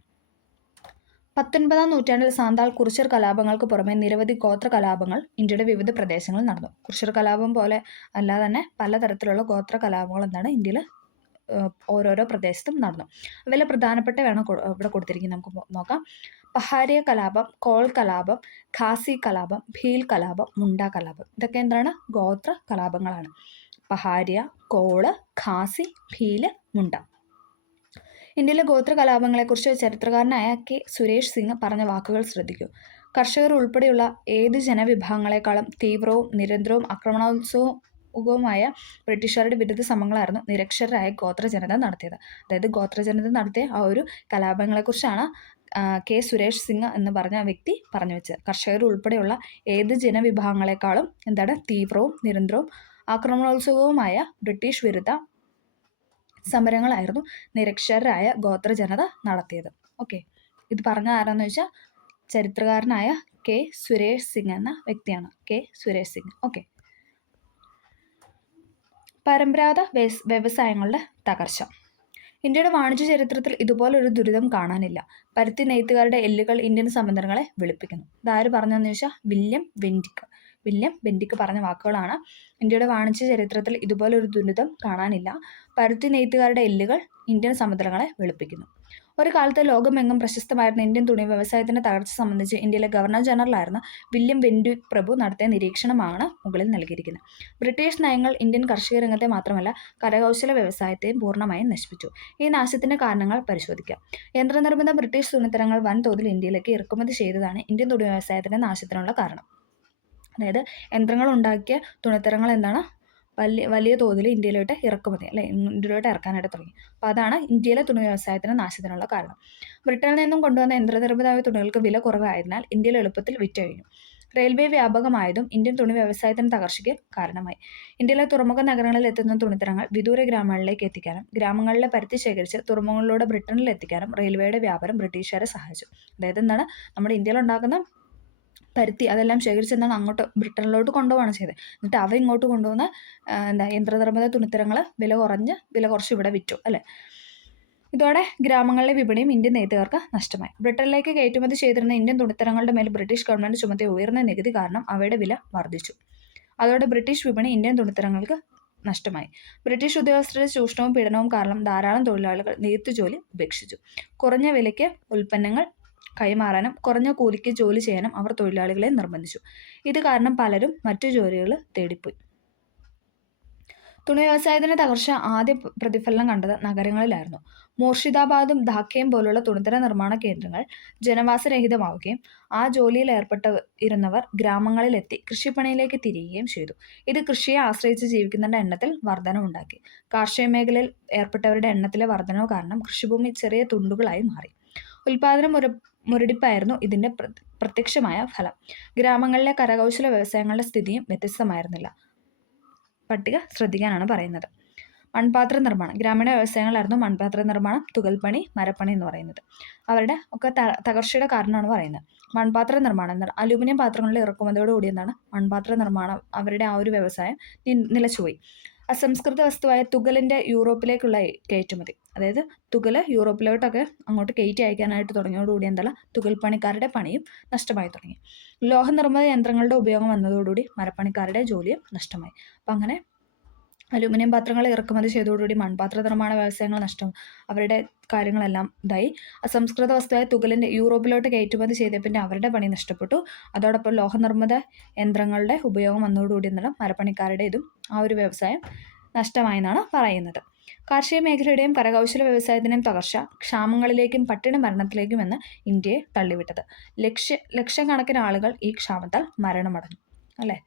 19-ാം നൂറ്റാണ്ടിൽ സാന്താൾ കുറിച്യർ കലാപങ്ങൾക്ക് പുറമെ നിരവധി ഗോത്ര കലാപങ്ങൾ ഇന്ത്യയുടെ വിവിധ പ്രദേശങ്ങളിൽ നടന്നു. കുറിച്യർ കലാപം പോലെ അല്ലാതെ തന്നെ പലതരത്തിലുള്ള ഗോത്ര കലാപങ്ങൾ ഇന്ത്യയിൽ ഓരോരോ പ്രദേശത്തും നടന്നു. അവയിൽ പ്രധാനപ്പെട്ടവയാണ് ഇവിടെ കൊടുത്തിരിക്കുന്നത്. നമുക്ക് നോക്കാം. പഹാരിയ കലാപം, കോൾ കലാപം, ഖാസി കലാപം, ഭീൽ കലാപം, മുണ്ട കലാപം. ഇതൊക്കെ ഗോത്ര കലാപങ്ങളാണ്. പഹാരിയ, കോള്, ഖാസി, ഭീല്, മുണ്ട. ഇന്ത്യയിലെ ഗോത്ര കലാപങ്ങളെക്കുറിച്ച് ചരിത്രകാരനായ K. സുരേഷ് സിംഗ് പറഞ്ഞ വാക്കുകൾ ശ്രദ്ധിക്കൂ. കർഷകർ ഉൾപ്പെടെയുള്ള ഏത് ജനവിഭാഗങ്ങളെക്കാളും തീവ്രവും നിരന്തരവും ആക്രമണോത്സുകവുമായ ബ്രിട്ടീഷുകാരുടെ വിരുദ്ധ ശ്രമങ്ങളായിരുന്നു നിരക്ഷരരായ ഗോത്രജനത നടത്തിയത്. അതായത് ഗോത്രജനത നടത്തിയ ആ ഒരു കലാപങ്ങളെക്കുറിച്ചാണ് K. സുരേഷ് സിംഗ് എന്ന് പറഞ്ഞ വ്യക്തി പറഞ്ഞു വെച്ചത്. കർഷകർ ഉൾപ്പെടെയുള്ള ഏത് ജനവിഭാഗങ്ങളെക്കാളും തീവ്രവും നിരന്തരവും ആക്രമണോത്സുകവുമായ ബ്രിട്ടീഷ് വിരുദ്ധ സമരങ്ങളായിരുന്നു നിരക്ഷരരായ ഗോത്രജനത നടത്തിയത്. ഓക്കെ. ഇത് പറഞ്ഞ ആരാന്ന് വെച്ചാൽ ചരിത്രകാരനായ K. സുരേഷ് സിംഗ് എന്ന വ്യക്തിയാണ്. K. സുരേഷ് സിംഗ്. ഓക്കെ. പരമ്പരാഗത വ്യവസായങ്ങളുടെ തകർച്ച. ഇന്ത്യയുടെ വാണിജ്യ ചരിത്രത്തിൽ ഇതുപോലൊരു ദുരിതം കാണാനില്ല. പരുത്തി നെയ്ത്തുകാരുടെ എല്ലുകൾ ഇന്ത്യൻ സമുദ്രങ്ങളെ വെളുപ്പിക്കുന്നു. ഇതാര് പറഞ്ഞതെന്ന് ചോദിച്ചാൽ വില്യം ബെൻഡിക്ക് പറഞ്ഞ വാക്കുകളാണ്. ഇന്ത്യയുടെ വാണിജ്യ ചരിത്രത്തിൽ ഇതുപോലൊരു ദുരിതം കാണാനില്ല. പരുത്തി നെയ്ത്തുകാരുടെ എല്ലുകൾ ഇന്ത്യൻ സമുദ്രങ്ങളെ വെളുപ്പിക്കുന്നു. ഒരു കാലത്ത് ലോകമെങ്ങും പ്രശസ്തമായിരുന്ന ഇന്ത്യൻ തുണി വ്യവസായത്തിൻ്റെ തകർച്ച സംബന്ധിച്ച് ഇന്ത്യയിലെ ഗവർണർ ജനറലായിരുന്ന വില്യം ബെൻഡിക് പ്രഭു നടത്തിയ നിരീക്ഷണമാണ് മുകളിൽ നൽകിയിരിക്കുന്നത്. ബ്രിട്ടീഷ് നയങ്ങൾ ഇന്ത്യൻ കാർഷിക രംഗത്തെ മാത്രമല്ല കരകൗശല വ്യവസായത്തെയും പൂർണ്ണമായും നശിപ്പിച്ചു. ഈ നാശത്തിൻ്റെ കാരണങ്ങൾ പരിശോധിക്കാം. യന്ത്രനിർമ്മിത ബ്രിട്ടീഷ് തുണിത്തരങ്ങൾ വൻതോതിൽ ഇന്ത്യയിലേക്ക് ഇറക്കുമതി ചെയ്തതാണ് ഇന്ത്യൻ തുണി വ്യവസായത്തിൻ്റെ നാശത്തിനുള്ള കാരണം. അതായത് യന്ത്രങ്ങൾ ഉണ്ടാക്കിയ തുണിത്തരങ്ങൾ വലിയ തോതിൽ ഇന്ത്യയിലോട്ട് ഇറക്കുമതി, ഇന്ത്യയിലോട്ട് ഇറക്കാനായിട്ട് തുടങ്ങി. അപ്പോൾ അതാണ് ഇന്ത്യയിലെ തുണി വ്യവസായത്തിന് നാശത്തിനുള്ള കാരണം. ബ്രിട്ടനിൽ നിന്നും കൊണ്ടുവന്ന യന്ത്രനിർമ്മിതമായ തുണികൾക്ക് വില കുറവായതിനാൽ ഇന്ത്യയിൽ എളുപ്പത്തിൽ വിറ്റഴിഞ്ഞു. റെയിൽവേ വ്യാപകമായതും ഇന്ത്യൻ തുണി വ്യവസായത്തിന് തകർച്ചയ്ക്ക് കാരണമായി. ഇന്ത്യയിലെ തുറമുഖ നഗരങ്ങളിൽ എത്തുന്ന തുണിത്തരങ്ങൾ വിദൂര ഗ്രാമങ്ങളിലേക്ക് എത്തിക്കാനും ഗ്രാമങ്ങളിലെ പരുത്തി ശേഖരിച്ച് തുറമുഖങ്ങളിലൂടെ ബ്രിട്ടനിൽ എത്തിക്കാനും റെയിൽവേയുടെ വ്യാപാരം ബ്രിട്ടീഷുകാരെ സഹായിച്ചു. അതായത് നമ്മുടെ ഇന്ത്യയിൽ ഉണ്ടാക്കുന്ന പരുത്തി അതെല്ലാം ശേഖരിച്ചെന്നാണ് അങ്ങോട്ട് ബ്രിട്ടനിലോട്ട് കൊണ്ടുപോവാണ് ചെയ്തത്. എന്നിട്ട് അവർ ഇങ്ങോട്ട് കൊണ്ടുവന്ന് യന്ത്രനിർമ്മിത തുണിത്തരങ്ങൾ വില കുറച്ച് ഇവിടെ വിറ്റു അല്ലേ. ഇതോടെ ഗ്രാമങ്ങളിലെ വിപണിയും ഇന്ത്യൻ നെയ്ത്തുകാർക്ക് നഷ്ടമായി. ബ്രിട്ടനിലേക്ക് കയറ്റുമതി ചെയ്തിരുന്ന ഇന്ത്യൻ തുണിത്തരങ്ങളുടെ മേൽ ബ്രിട്ടീഷ് ഗവൺമെന്റ് ചുമത്തിയ ഉയർന്ന നികുതി കാരണം അവയുടെ വില വർദ്ധിച്ചു. അതോടെ ബ്രിട്ടീഷ് വിപണി ഇന്ത്യൻ തുണിത്തരങ്ങൾക്ക് നഷ്ടമായി. ബ്രിട്ടീഷ് ഉദ്യോഗസ്ഥരുടെ ചൂഷണവും പീഡനവും കാരണം ധാരാളം തൊഴിലാളികൾ നെയ്ത്തുജോലി ഉപേക്ഷിച്ചു. കുറഞ്ഞ വിലയ്ക്ക് ഉൽപ്പന്നങ്ങൾ കൈമാറാനും കുറഞ്ഞ കൂലിക്ക് ജോലി ചെയ്യാനും അവർ തൊഴിലാളികളെ നിർബന്ധിച്ചു. ഇത് കാരണം പലരും മറ്റു ജോലികൾ തേടിപ്പോയി. തുണി വ്യവസായത്തിന്റെ തകർച്ച ആദ്യ പ്രതിഫലനം കണ്ടത് നഗരങ്ങളിലായിരുന്നു. മൂർഷിദാബാദും ധാക്കയും പോലുള്ള തുണിത്തര നിർമ്മാണ കേന്ദ്രങ്ങൾ ജനവാസരഹിതമാവുകയും ആ ജോലിയിൽ ഇരുന്നവർ ഗ്രാമങ്ങളിലെത്തി കൃഷിപ്പണിയിലേക്ക് തിരിയുകയും ചെയ്തു. ഇത് കൃഷിയെ ആശ്രയിച്ച് ജീവിക്കുന്നവരുടെ എണ്ണത്തിൽ വർധനവുണ്ടാക്കി. കാർഷിക മേഖലയിൽ ഏർപ്പെട്ടവരുടെ എണ്ണത്തിലെ വർധനവ് കാരണം കൃഷിഭൂമി ചെറിയ തുണ്ടുകളായി മാറി. ഉൽപാദനം മുരടിപ്പായിരുന്നു ഇതിന്റെ പ്രത്യക്ഷമായ ഫലം. ഗ്രാമങ്ങളിലെ കരകൗശല വ്യവസായങ്ങളുടെ സ്ഥിതിയും വ്യത്യസ്തമായിരുന്നില്ല. പട്ടിക ശ്രദ്ധിക്കാനാണ് പറയുന്നത്. മൺപാത്ര നിർമ്മാണം. ഗ്രാമീണ വ്യവസായങ്ങളായിരുന്നു മൺപാത്ര നിർമ്മാണം, തുകൽപ്പണി, മരപ്പണി എന്ന് പറയുന്നത്. അവരുടെ ഒക്കെ തകർച്ചയുടെ കാരണമാണ് പറയുന്നത്. മൺപാത്ര നിർമ്മാണം എന്നാൽ അലൂമിനിയം പാത്രങ്ങളുടെ ഇറക്കുമതിയോടുകൂടി എന്താണ് മൺപാത്ര നിർമ്മാണം അവരുടെ ആ ഒരു വ്യവസായം നിലച്ചുപോയി. അസംസ്കൃത വസ്തുവായ തുകലിന്റെ യൂറോപ്പിലേക്കുള്ള കയറ്റുമതി, അതായത് തുകല് യൂറോപ്പിലോട്ടൊക്കെ അങ്ങോട്ട് കയറ്റി അയക്കാനായിട്ട് തുടങ്ങിയതോടുകൂടി എന്താണ് തുകൽപ്പണിക്കാരുടെ പണിയും നഷ്ടമായി തുടങ്ങി. ലോഹനിർമ്മിത യന്ത്രങ്ങളുടെ ഉപയോഗം വന്നതോടുകൂടി മരപ്പണിക്കാരുടെ ജോലിയും നഷ്ടമായി. അപ്പം അങ്ങനെ അലൂമിനിയം പാത്രങ്ങൾ ഇറക്കുമതി ചെയ്തതോടുകൂടി മൺപാത്ര നിർമ്മാണ വ്യവസായങ്ങൾ നഷ്ടം, അവരുടെ കാര്യങ്ങളെല്ലാം ഇതായി. അസംസ്കൃത വസ്തുവായ തുകലിൻ്റെ യൂറോപ്പിലോട്ട് കയറ്റുമതി ചെയ്ത പിന്നെ അവരുടെ പണി നഷ്ടപ്പെട്ടു. അതോടൊപ്പം ലോഹനിർമ്മിത യന്ത്രങ്ങളുടെ ഉപയോഗം വന്നതോടുകൂടി എന്താണ് മരപ്പണിക്കാരുടെ ഇതും ആ ഒരു വ്യവസായം നഷ്ടമായെന്നാണ് പറയുന്നത്. കാർഷിക മേഖലയുടെയും കരകൗശല വ്യവസായത്തിൻ്റെയും തകർച്ച ക്ഷാമങ്ങളിലേക്കും പട്ടിണി മരണത്തിലേക്കും എന്ന് ഇന്ത്യയെ തള്ളിവിട്ടത്. ലക്ഷക്കണക്കിന് ആളുകൾ ഈ ക്ഷാമത്താൽ മരണമടഞ്ഞു അല്ലേ.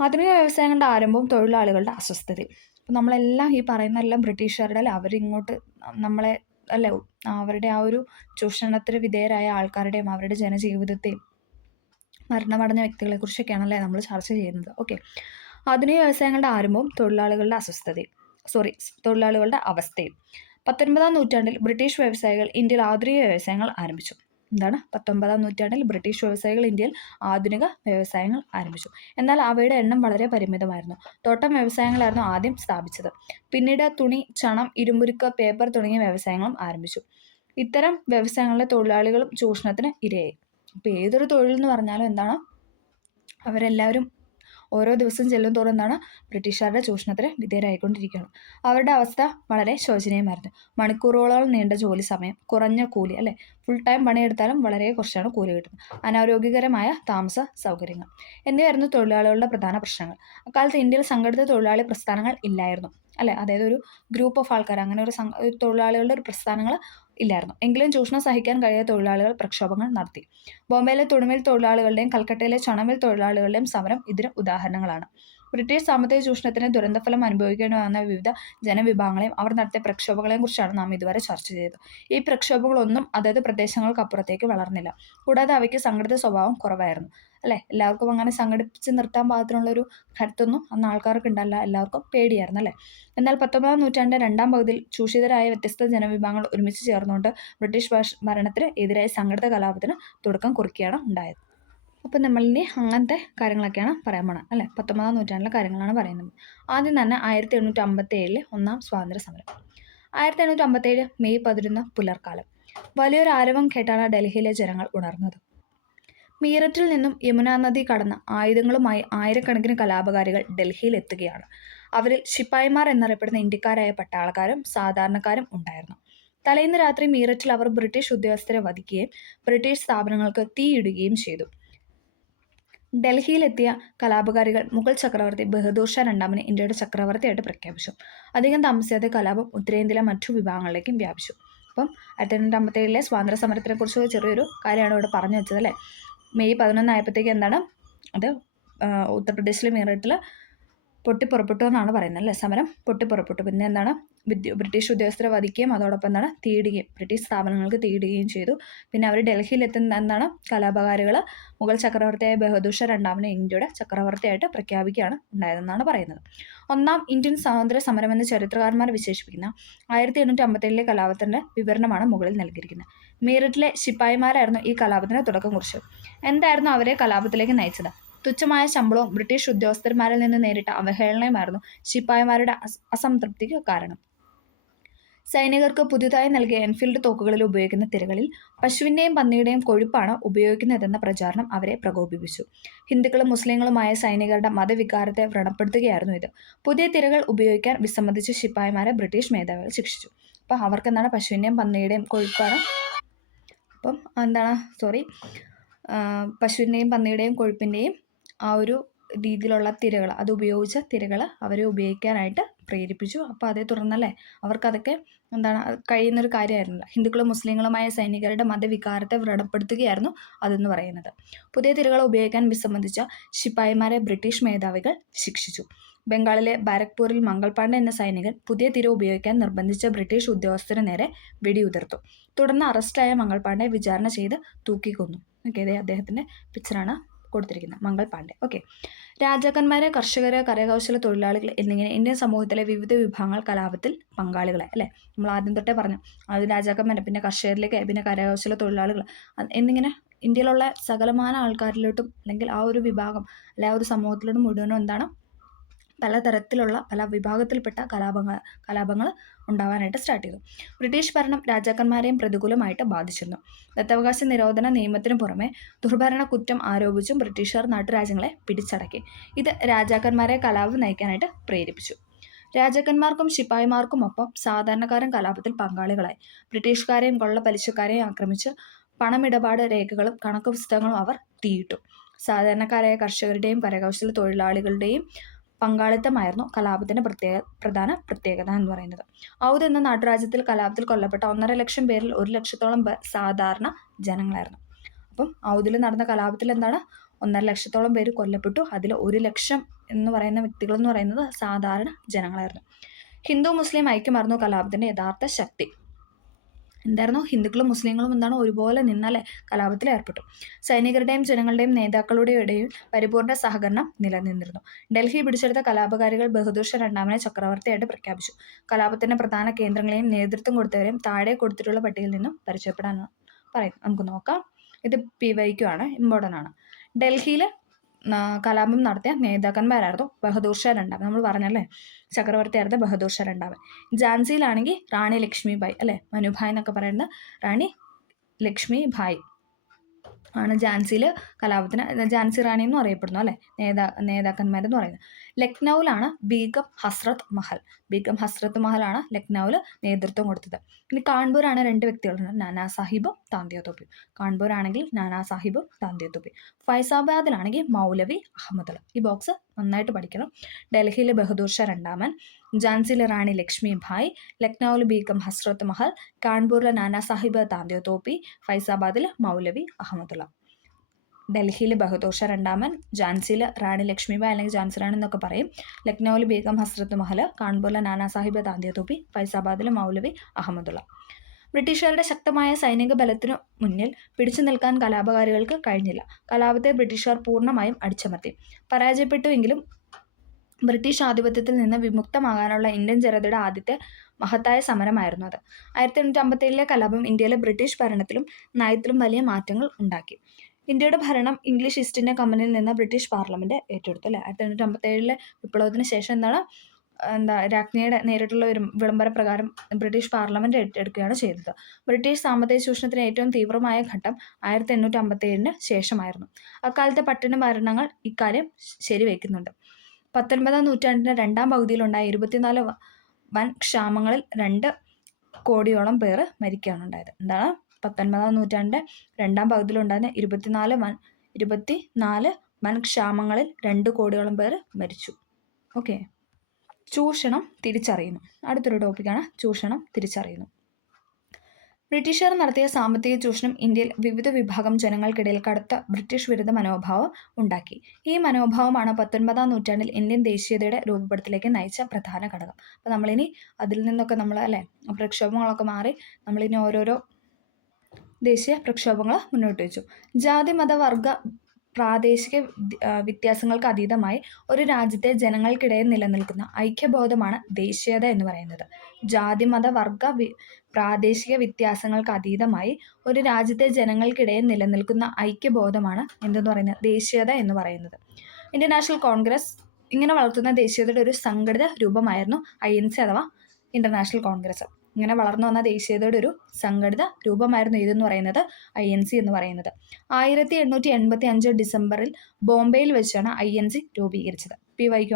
ആധുനിക വ്യവസായങ്ങളുടെ ആരംഭവും തൊഴിലാളികളുടെ അസ്വസ്ഥതയും. അപ്പം നമ്മളെല്ലാം ഈ പറയുന്നതെല്ലാം ബ്രിട്ടീഷുകാരുടെ അല്ലെ, അവരിങ്ങോട്ട് നമ്മളെ അല്ലെ അവരുടെ ആ ഒരു ചൂഷണത്തിന് വിധേയരായ ആൾക്കാരുടെയും അവരുടെ ജനജീവിതത്തെയും മരണമടഞ്ഞ വ്യക്തികളെക്കുറിച്ചൊക്കെയാണല്ലേ നമ്മൾ ചർച്ച ചെയ്യുന്നത്. ഓക്കെ, ആധുനിക വ്യവസായങ്ങളുടെ ആരംഭവും തൊഴിലാളികളുടെ അവസ്ഥയും. 19-ാം നൂറ്റാണ്ടിൽ ബ്രിട്ടീഷ് വ്യവസായികൾ ഇന്ത്യയിൽ ആധുനിക വ്യവസായങ്ങൾ ആരംഭിച്ചു. 19-ാം നൂറ്റാണ്ടിൽ ബ്രിട്ടീഷ് വ്യവസായികൾ ഇന്ത്യയിൽ ആധുനിക വ്യവസായങ്ങൾ ആരംഭിച്ചു. എന്നാൽ അവയുടെ എണ്ണം വളരെ പരിമിതമായിരുന്നു. തോട്ടം വ്യവസായങ്ങളായിരുന്നു ആദ്യം സ്ഥാപിച്ചത്. പിന്നീട് തുണി, ചണം, ഇരുമ്പുരുക്ക്, പേപ്പർ തുടങ്ങിയ വ്യവസായങ്ങളും ആരംഭിച്ചു. ഇത്തരം വ്യവസായങ്ങളിലെ തൊഴിലാളികളും ചൂഷണത്തിന് ഇരയായി. അപ്പോൾ ഏതൊരു തൊഴിൽ എന്ന് പറഞ്ഞാലും എന്താണ്, അവരെല്ലാവരും ഓരോ ദിവസം ചെല്ലും തോറും എന്താണ് ബ്രിട്ടീഷുകാരുടെ ചൂഷണത്തിന് വിധേയരായിക്കൊണ്ടിരിക്കുകയാണ്. അവരുടെ അവസ്ഥ വളരെ ശോചനീയമായിരുന്നു. മണിക്കൂറുകളോളം നീണ്ട ജോലി സമയം, കുറഞ്ഞ കൂലി അല്ലേ, ഫുൾ ടൈം പണിയെടുത്താലും വളരെ കുറച്ചാണ് കൂലി കിട്ടുന്നത്, അനാരോഗ്യകരമായ താമസ സൗകര്യങ്ങൾ എന്നിവയായിരുന്നു തൊഴിലാളികളുടെ പ്രധാന പ്രശ്നങ്ങൾ. അക്കാലത്ത് ഇന്ത്യയിൽ സംഘടിത തൊഴിലാളി പ്രസ്ഥാനങ്ങൾ ഇല്ലായിരുന്നു അല്ലേ, അതായത് ഒരു ഗ്രൂപ്പ് ഓഫ് ആൾക്കാർ, അങ്ങനെ ഒരു തൊഴിലാളികളുടെ ഒരു പ്രസ്ഥാനങ്ങൾ ഇല്ലായിരുന്നു. എങ്കിലും ചൂഷണം സഹിക്കാൻ കഴിയാത്ത തൊഴിലാളികൾ പ്രക്ഷോഭങ്ങൾ നടത്തി. ബോംബെയിലെ തുണിമിൽ തൊഴിലാളികളുടെയും കൽക്കട്ടയിലെ ചണമിൽ തൊഴിലാളികളുടെയും സമരം ഇതിന് ഉദാഹരണങ്ങളാണ്. ബ്രിട്ടീഷ് സാമ്പത്തിക ചൂഷണത്തിന് ദുരന്തഫലം അനുഭവിക്കേണ്ടി വന്ന വിവിധ ജനവിഭാഗങ്ങളെയും അവർ നടത്തിയ പ്രക്ഷോഭങ്ങളെയും കുറിച്ചാണ് നാം ഇതുവരെ ചർച്ച ചെയ്തത്. ഈ പ്രക്ഷോഭങ്ങളൊന്നും അതത് പ്രദേശങ്ങൾക്കപ്പുറത്തേക്ക് വളർന്നില്ല. കൂടാതെ അവയ്ക്ക് സംഘടിത സ്വഭാവം കുറവായിരുന്നു അല്ലേ. എല്ലാവർക്കും അങ്ങനെ സംഘടിപ്പിച്ച് നിർത്താൻ പാകത്തിനുള്ളൊരു കരുത്തൊന്നും അന്ന് ആൾക്കാർക്ക് ഉണ്ടല്ല, എല്ലാവർക്കും പേടിയായിരുന്നു അല്ലേ. എന്നാൽ 19-ാം നൂറ്റാണ്ടിൻ്റെ രണ്ടാം പകുതിയിൽ ചൂഷിതരായ വ്യത്യസ്ത ജനവിഭാഗങ്ങൾ ഒരുമിച്ച് ചേർന്നുകൊണ്ട് ബ്രിട്ടീഷ് ഭരണത്തിന് എതിരായ സംഘടിത കലാപത്തിന് തുടക്കം കുറിക്കുകയാണ് ഉണ്ടായത്. അപ്പം നമ്മളിനി അങ്ങനത്തെ കാര്യങ്ങളൊക്കെയാണ് പറയാൻ പോണത് അല്ലേ. 19-ാം നൂറ്റാണ്ടിലെ കാര്യങ്ങളാണ് പറയുന്നത്. ആദ്യം തന്നെ 1857 ഒന്നാം സ്വാതന്ത്ര്യ സമരം. 1857 മെയ് 11 പുലർക്കാലം വലിയൊരു ആരവം കേട്ടാണ് ഡൽഹിയിലെ ജനങ്ങൾ ഉണർന്നത്. മീററ്റിൽ നിന്നും യമുന നദി കടന്ന ആയുധങ്ങളുമായി ആയിരക്കണക്കിന് കലാപകാരികൾ ഡൽഹിയിൽ എത്തുകയാണ്. അവരിൽ ശിപ്പായിമാർ എന്നറിയപ്പെടുന്ന ഇന്ത്യക്കാരായ പട്ടാളക്കാരും സാധാരണക്കാരും ഉണ്ടായിരുന്നു. തലേന്ന് രാത്രി മീററ്റിൽ അവർ ബ്രിട്ടീഷ് ഉദ്യോഗസ്ഥരെ വധിക്കുകയും ബ്രിട്ടീഷ് സ്ഥാപനങ്ങൾക്ക് തീയിടുകയും ചെയ്തു. ഡൽഹിയിലെത്തിയ കലാപകാരികൾ മുഗൾ ചക്രവർത്തി ബഹദൂർ ഷാ രണ്ടാമനെ ഇന്ത്യയുടെ ചക്രവർത്തിയായിട്ട് പ്രഖ്യാപിച്ചു. അധികം താമസിയാതെ കലാപം ഉത്തരേന്ത്യയിലെ മറ്റു വിഭാഗങ്ങളിലേക്കും വ്യാപിച്ചു. അപ്പം 1857 സ്വാതന്ത്ര്യ സമരത്തിനെ കുറിച്ച് ചെറിയൊരു കാര്യമാണ് ഇവിടെ പറഞ്ഞു വെച്ചത് അല്ലേ. മെയ് 11 ആയപ്പോഴത്തേക്ക് എന്താണ് അത് ഉത്തർപ്രദേശിലെ മീററ്റിൽ പൊട്ടിപ്പുറപ്പെട്ടു എന്നാണ് പറയുന്നത് അല്ലേ. സമരം പൊട്ടിപ്പുറപ്പെട്ടു. പിന്നെ എന്താണ്, ബ്രിട്ടീഷ് ഉദ്യോഗസ്ഥരെ വധിക്കുകയും അതോടൊപ്പം എന്താണ് തീയിടുകയും ബ്രിട്ടീഷ് സ്ഥാപനങ്ങൾക്ക് തീയിടുകയും ചെയ്തു. പിന്നെ അവർ ഡൽഹിയിലെത്തുന്ന എന്താണ് കലാപകാരികൾ മുഗൾ ചക്രവർത്തിയായ ബഹദൂർ ഷാ രണ്ടാമനെ ഇന്ത്യയുടെ ചക്രവർത്തിയായിട്ട് പ്രഖ്യാപിക്കുകയാണ് ഉണ്ടായതെന്നാണ് പറയുന്നത്. ഒന്നാം ഇന്ത്യൻ സ്വാതന്ത്ര്യ സമരം എന്ന് ചരിത്രകാരന്മാർ വിശേഷിപ്പിക്കുന്ന 1857 കലാപത്തിൻ്റെ വിവരണമാണ് മുകളിൽ നൽകിയിരിക്കുന്നത്. മീററ്റിലെ ശിപ്പായിമാരായിരുന്നു ഈ കലാപത്തിന് തുടക്കം കുറിച്ചത്. എന്തായിരുന്നു അവരെ കലാപത്തിലേക്ക് നയിച്ചത്? തുച്ഛമായ ശമ്പളവും ബ്രിട്ടീഷ് ഉദ്യോഗസ്ഥന്മാരിൽ നിന്ന് നേരിട്ട അവഹേളനയുമായിരുന്നു ശിപ്പായിമാരുടെ അസംതൃപ്തിക്ക് കാരണം. സൈനികർക്ക് പുതുതായി നൽകിയ എൻഫീൽഡ് തോക്കുകളിൽ ഉപയോഗിക്കുന്ന തിരകളിൽ പശുവിൻ്റെയും പന്നിയുടെയും കൊഴുപ്പാണ് ഉപയോഗിക്കുന്നതെന്ന പ്രചാരണം അവരെ പ്രകോപിപ്പിച്ചു. ഹിന്ദുക്കളും മുസ്ലിങ്ങളുമായ സൈനികരുടെ മതവികാരത്തെ വ്രണപ്പെടുത്തുകയായിരുന്നു ഇത്. പുതിയ തിരകൾ ഉപയോഗിക്കാൻ വിസമ്മതിച്ച ശിപ്പായിമാരെ ബ്രിട്ടീഷ് മേധാവികൾ ശിക്ഷിച്ചു. അപ്പം അവർക്ക് എന്താണ്, പശുവിൻ്റെയും പന്നിയുടെയും കൊഴുപ്പാണ്, അപ്പം എന്താണ് പശുവിൻ്റെയും പന്നിയുടെയും കൊഴുപ്പിൻ്റെയും ആ ഒരു രീതിയിലുള്ള തിരകൾ, അത് ഉപയോഗിച്ച തിരകൾ അവരെ ഉപയോഗിക്കാനായിട്ട് പ്രേരിപ്പിച്ചു. അപ്പോൾ അതേ തുടർന്നല്ലേ അവർക്കതൊക്കെ എന്താണ് കഴിയുന്നൊരു കാര്യമായിരുന്നില്ല. ഹിന്ദുക്കളും മുസ്ലിങ്ങളുമായ സൈനികരുടെ മതവികാരത്തെ വ്രണപ്പെടുത്തുകയായിരുന്നു അതെന്ന് പറയുന്നത്. പുതിയ തിരകൾ ഉപയോഗിക്കാൻ വിസമ്മതിച്ച ശിപ്പായിമാരെ ബ്രിട്ടീഷ് മേധാവികൾ ശിക്ഷിച്ചു. ബംഗാളിലെ ബാരക്പൂരിൽ മംഗൾ പാണ്ഡെ എന്ന സൈനികൻ പുതിയ തിര ഉപയോഗിക്കാൻ നിർബന്ധിച്ച ബ്രിട്ടീഷ് ഉദ്യോഗസ്ഥന് നേരെ വെടിയുതിർത്തു. തുടർന്ന് അറസ്റ്റിലായ മംഗൾ പാണ്ഡെ വിചാരണ ചെയ്ത് തൂക്കിക്കൊന്നു. ഓക്കെ, ഇതേ അദ്ദേഹത്തിൻ്റെ പിക്ചറാണ് കൊടുത്തിരിക്കുന്നത്, മംഗൾ പാണ്ഡെ. ഓക്കെ, രാജാക്കന്മാരെ, കർഷകരെ, കരകൗശല തൊഴിലാളികൾ എന്നിങ്ങനെ ഇന്ത്യൻ സമൂഹത്തിലെ വിവിധ വിഭാഗങ്ങൾ കലാപത്തിൽ പങ്കാളികളെ അല്ലേ. നമ്മൾ ആദ്യം തൊട്ടേ പറഞ്ഞു, ആദ്യം രാജാക്കന്മാരെ, പിന്നെ കർഷകരിലേക്ക്, പിന്നെ കരകൗശല തൊഴിലാളികൾ എന്നിങ്ങനെ ഇന്ത്യയിലുള്ള സകലമാന ആൾക്കാരിലോട്ടും അല്ലെങ്കിൽ ആ ഒരു വിഭാഗം അല്ലെ ആ ഒരു സമൂഹത്തിലോട്ടും മുഴുവനും എന്താണ് പലതരത്തിലുള്ള പല വിഭാഗത്തിൽപ്പെട്ട കലാപങ്ങൾ ഉണ്ടാവാനായിട്ട് സ്റ്റാർട്ട് ചെയ്തു. ബ്രിട്ടീഷ് ഭരണം രാജാക്കന്മാരെയും പ്രതികൂലമായിട്ട് ബാധിച്ചിരുന്നു. ദത്തവകാശ നിരോധന നിയമത്തിനു പുറമെ ദുർഭരണ കുറ്റം ആരോപിച്ചും ബ്രിട്ടീഷുകാർ നാട്ടുരാജ്യങ്ങളെ പിടിച്ചടക്കി. ഇത് രാജാക്കന്മാരെ കലാപം നയിക്കാനായിട്ട് പ്രേരിപ്പിച്ചു. രാജാക്കന്മാർക്കും ശിപ്പായിമാർക്കുമൊപ്പം സാധാരണക്കാരൻ കലാപത്തിൽ പങ്കാളികളായി. ബ്രിട്ടീഷുകാരെയും കൊള്ള പലിശക്കാരെയും ആക്രമിച്ച് പണമിടപാട് രേഖകളും കണക്ക് പുസ്തകങ്ങളും അവർ തീയിട്ടു. സാധാരണക്കാരായ കർഷകരുടെയും കരകൗശല തൊഴിലാളികളുടെയും പങ്കാളിത്തമായിരുന്നു കലാപത്തിൻ്റെ പ്രധാന പ്രത്യേകത എന്ന് പറയുന്നത്. ഔദ് എന്ന നാട്ടുരാജ്യത്തിൽ കലാപത്തിൽ കൊല്ലപ്പെട്ട 1.5 ലക്ഷം പേരിൽ 1 ലക്ഷത്തോളം സാധാരണ ജനങ്ങളായിരുന്നു. അപ്പം ഔദിൽ നടന്ന കലാപത്തിൽ എന്താണ് 1.5 ലക്ഷത്തോളം പേര് കൊല്ലപ്പെട്ടു. അതിൽ 1 ലക്ഷം എന്ന് പറയുന്ന വ്യക്തികൾ എന്ന് പറയുന്നത് സാധാരണ ജനങ്ങളായിരുന്നു. ഹിന്ദു മുസ്ലിം ഐക്യമായിരുന്നു കലാപത്തിൻ്റെ യഥാർത്ഥ ശക്തി. എന്തായിരുന്നു, ഹിന്ദുക്കളും മുസ്ലിങ്ങളും എന്താണ് ഒരുപോലെ നിന്നല്ലേ കലാപത്തിൽ ഏർപ്പെട്ടു. സൈനികരുടെയും ജനങ്ങളുടെയും നേതാക്കളുടെയും ഇടയിൽ പരിപൂർണ സഹകരണം നിലനിന്നിരുന്നു. ഡൽഹി പിടിച്ചെടുത്ത കലാപകാരികൾ ബഹദൂർ ഷാ രണ്ടാമനെ ചക്രവർത്തിയായിട്ട് പ്രഖ്യാപിച്ചു. കലാപത്തിന്റെ പ്രധാന കേന്ദ്രങ്ങളെയും നേതൃത്വം കൊടുത്തവരെയും താഴെ കൊടുത്തിട്ടുള്ള പട്ടികയിൽ നിന്നും പരിചയപ്പെടാൻ പറയുന്നു. നമുക്ക് നോക്കാം. ഇത് PYQ ആണ്, ഇമ്പോർട്ടൻ്റ് ആണ്. ഡൽഹിയിൽ കലാപം നടത്തിയ നേതാക്കന്മാരായിരുന്നു ബഹദൂർ ഷാ രണ്ടാമൻ, നമ്മൾ പറഞ്ഞല്ലേ ചക്രവർത്തിയായിരുന്നു ബഹദൂർ ഷാ രണ്ടാമൻ. ഝാൻസിയിലാണെങ്കിൽ റാണി ലക്ഷ്മിബായി അല്ലേ, മനുഭായ് എന്നൊക്കെ പറയുന്നത് റാണി ലക്ഷ്മിഭായ് ആണ് ഝാൻസിയിൽ കലാപത്തിന് ഝാൻസി റാണി എന്നും അറിയപ്പെടുന്നു അല്ലേ നേതാക്കന്മാരെന്ന് പറയുന്നത്. ലക്നൌവിലാണ് ബീഗം ഹസ്രത്ത് മഹലാണ് ലക്നൌവിൽ നേതൃത്വം കൊടുത്തത്. ഇനി കാൺപൂരാണ് 2 വ്യക്തികളുണ്ട്, നാനാ സാഹിബും താന്തിയ തോപ്പിയും. കാൺപൂർ ആണെങ്കിൽ നാനാ സാഹിബും താന്തിയ തോപ്പിയും. ഫൈസാബാദിലാണെങ്കിൽ മൗലവി അഹമ്മദുള്ള. ഈ ബോക്സ് നന്നായിട്ട് പഠിക്കണം. ഡൽഹിയിലെ ബഹദൂർ ഷാ രണ്ടാമൻ, ഝാൻസിയിലെ റാണി ലക്ഷ്മിഭായ്, ലക്നൌവിൽ ബീഗം ഹസ്രത്ത് മഹൽ, കാൺപൂരിലെ നാനാ സാഹിബ് താന്തിയ തോപ്പി, ഫൈസാബാദിൽ മൗലവി അഹമ്മദുള്ള. ഡൽഹിയിൽ ബഹദൂർ ഷാ രണ്ടാമൻ, ഝാൻസിയിൽ റാണി ലക്ഷ്മിബായ് അല്ലെങ്കിൽ ഝാൻസി റാണി എന്നൊക്കെ പറയും, ലക്നൌവിൽ ബീഗം ഹസ്രത്ത് മഹൽ, കാൺപൂരിലെ നാനാ സാഹിബ് താന്തിയ തോപ്പി, ഫൈസാബാദിൽ മൗലവി അഹമ്മദുള്ള. ബ്രിട്ടീഷുകാരുടെ ശക്തമായ സൈനിക ബലത്തിനു മുന്നിൽ പിടിച്ചു നിൽക്കാൻ കലാപകാരികൾക്ക് കഴിഞ്ഞില്ല. കലാപത്തെ ബ്രിട്ടീഷുകാർ പൂർണ്ണമായും അടിച്ചമർത്തി. പരാജയപ്പെട്ടുവെങ്കിലും ബ്രിട്ടീഷ് ആധിപത്യത്തിൽ നിന്ന് വിമുക്തമാകാനുള്ള ഇന്ത്യൻ ജനതയുടെ ആദ്യത്തെ മഹത്തായ സമരമായിരുന്നു അത്. 1857 കലാപം ഇന്ത്യയിലെ ബ്രിട്ടീഷ് ഭരണത്തിലും നയത്തിലും വലിയ മാറ്റങ്ങൾ ഉണ്ടാക്കി. ഇന്ത്യയുടെ ഭരണം ഇംഗ്ലീഷ് ഈസ്റ്റ് ഇന്ത്യ കമ്പനിയിൽ നിന്ന് ബ്രിട്ടീഷ് പാർലമെന്റ് ഏറ്റെടുത്തു അല്ലേ. 1857 വിപ്ലവത്തിന് ശേഷം എന്താണ് രാജ്ഞിയുടെ നേരിട്ടുള്ള ഒരു വിളംബര പ്രകാരം ബ്രിട്ടീഷ് പാർലമെന്റ് ഏറ്റെടുക്കുകയാണ് ചെയ്തത്. ബ്രിട്ടീഷ് സാമ്പത്തിക ചൂഷണത്തിന് ഏറ്റവും തീവ്രമായ ഘട്ടം 1857 ശേഷമായിരുന്നു. അക്കാലത്തെ പട്ടിണി മരണങ്ങൾ ഇക്കാര്യം ശരിവയ്ക്കുന്നുണ്ട്. 19ാം നൂറ്റാണ്ടിൻ്റെ 2ാം പകുതിയിലുണ്ടായ 24 വൻ ക്ഷാമങ്ങളിൽ 2 കോടിയോളം പേർ മരിക്കുകയാണ് ഉണ്ടായത്. എന്താണ് 19ാം നൂറ്റാണ്ടിൻ്റെ 2ാം പകുതിയിലുണ്ടായിരുന്ന 24 വൻ ക്ഷാമങ്ങളിൽ 2 കോടിയോളം പേർ മരിച്ചു. ഓക്കെ, ചൂഷണം തിരിച്ചറിയുന്നു. അടുത്തൊരു ടോപ്പിക്കാണ് ചൂഷണം തിരിച്ചറിയുന്നു. ബ്രിട്ടീഷുകാർ നടത്തിയ സാമ്പത്തിക ചൂഷണം ഇന്ത്യയിൽ വിവിധ വിഭാഗം ജനങ്ങൾക്കിടയിൽ കടുത്ത ബ്രിട്ടീഷ് വിരുദ്ധ മനോഭാവം ഉണ്ടാക്കി. ഈ മനോഭാവമാണ് 19-ാം നൂറ്റാണ്ടിൽ ഇന്ത്യൻ ദേശീയതയുടെ രൂപപ്പെടുത്തലേക്ക് നയിച്ച പ്രധാന ഘടകം. അപ്പോൾ നമ്മളിനി അതിൽ നിന്നൊക്കെ നമ്മൾ പ്രക്ഷോഭങ്ങളൊക്കെ മാറി നമ്മളിനി ഓരോരോ ദേശീയ പ്രക്ഷോഭങ്ങൾ മുന്നോട്ട് വെച്ചു. ജാതി മത വർഗ പ്രാദേശിക വ്യത്യാസങ്ങൾക്ക് അതീതമായി ഒരു രാജ്യത്തെ ജനങ്ങൾക്കിടയിൽ നിലനിൽക്കുന്ന ഐക്യബോധമാണ് ദേശീയത എന്ന് പറയുന്നത്. ജാതി മത വർഗ പ്രാദേശിക വ്യത്യാസങ്ങൾക്ക് അതീതമായി ഒരു രാജ്യത്തെ ജനങ്ങൾക്കിടയിൽ നിലനിൽക്കുന്ന ഐക്യബോധമാണ് എന്തെന്ന് പറയുന്നത് ദേശീയത എന്ന് പറയുന്നത്. ഇന്ത്യൻ നാഷണൽ കോൺഗ്രസ് ഇങ്ങനെ വളർത്തുന്ന ദേശീയതയുടെ ഒരു സംഘടിത രൂപമായിരുന്നു INC അഥവാ ഇന്റർനാഷണൽ കോൺഗ്രസ്. ഇങ്ങനെ വളർന്നു വന്ന ദേശീയതയുടെ ഒരു സംഘടിത രൂപമായിരുന്നു ഇതെന്ന് പറയുന്നത് INC എന്ന് പറയുന്നത്. 1885 ഡിസംബറിൽ ബോംബെയിൽ വെച്ചാണ് INC രൂപീകരിച്ചത്. PYQ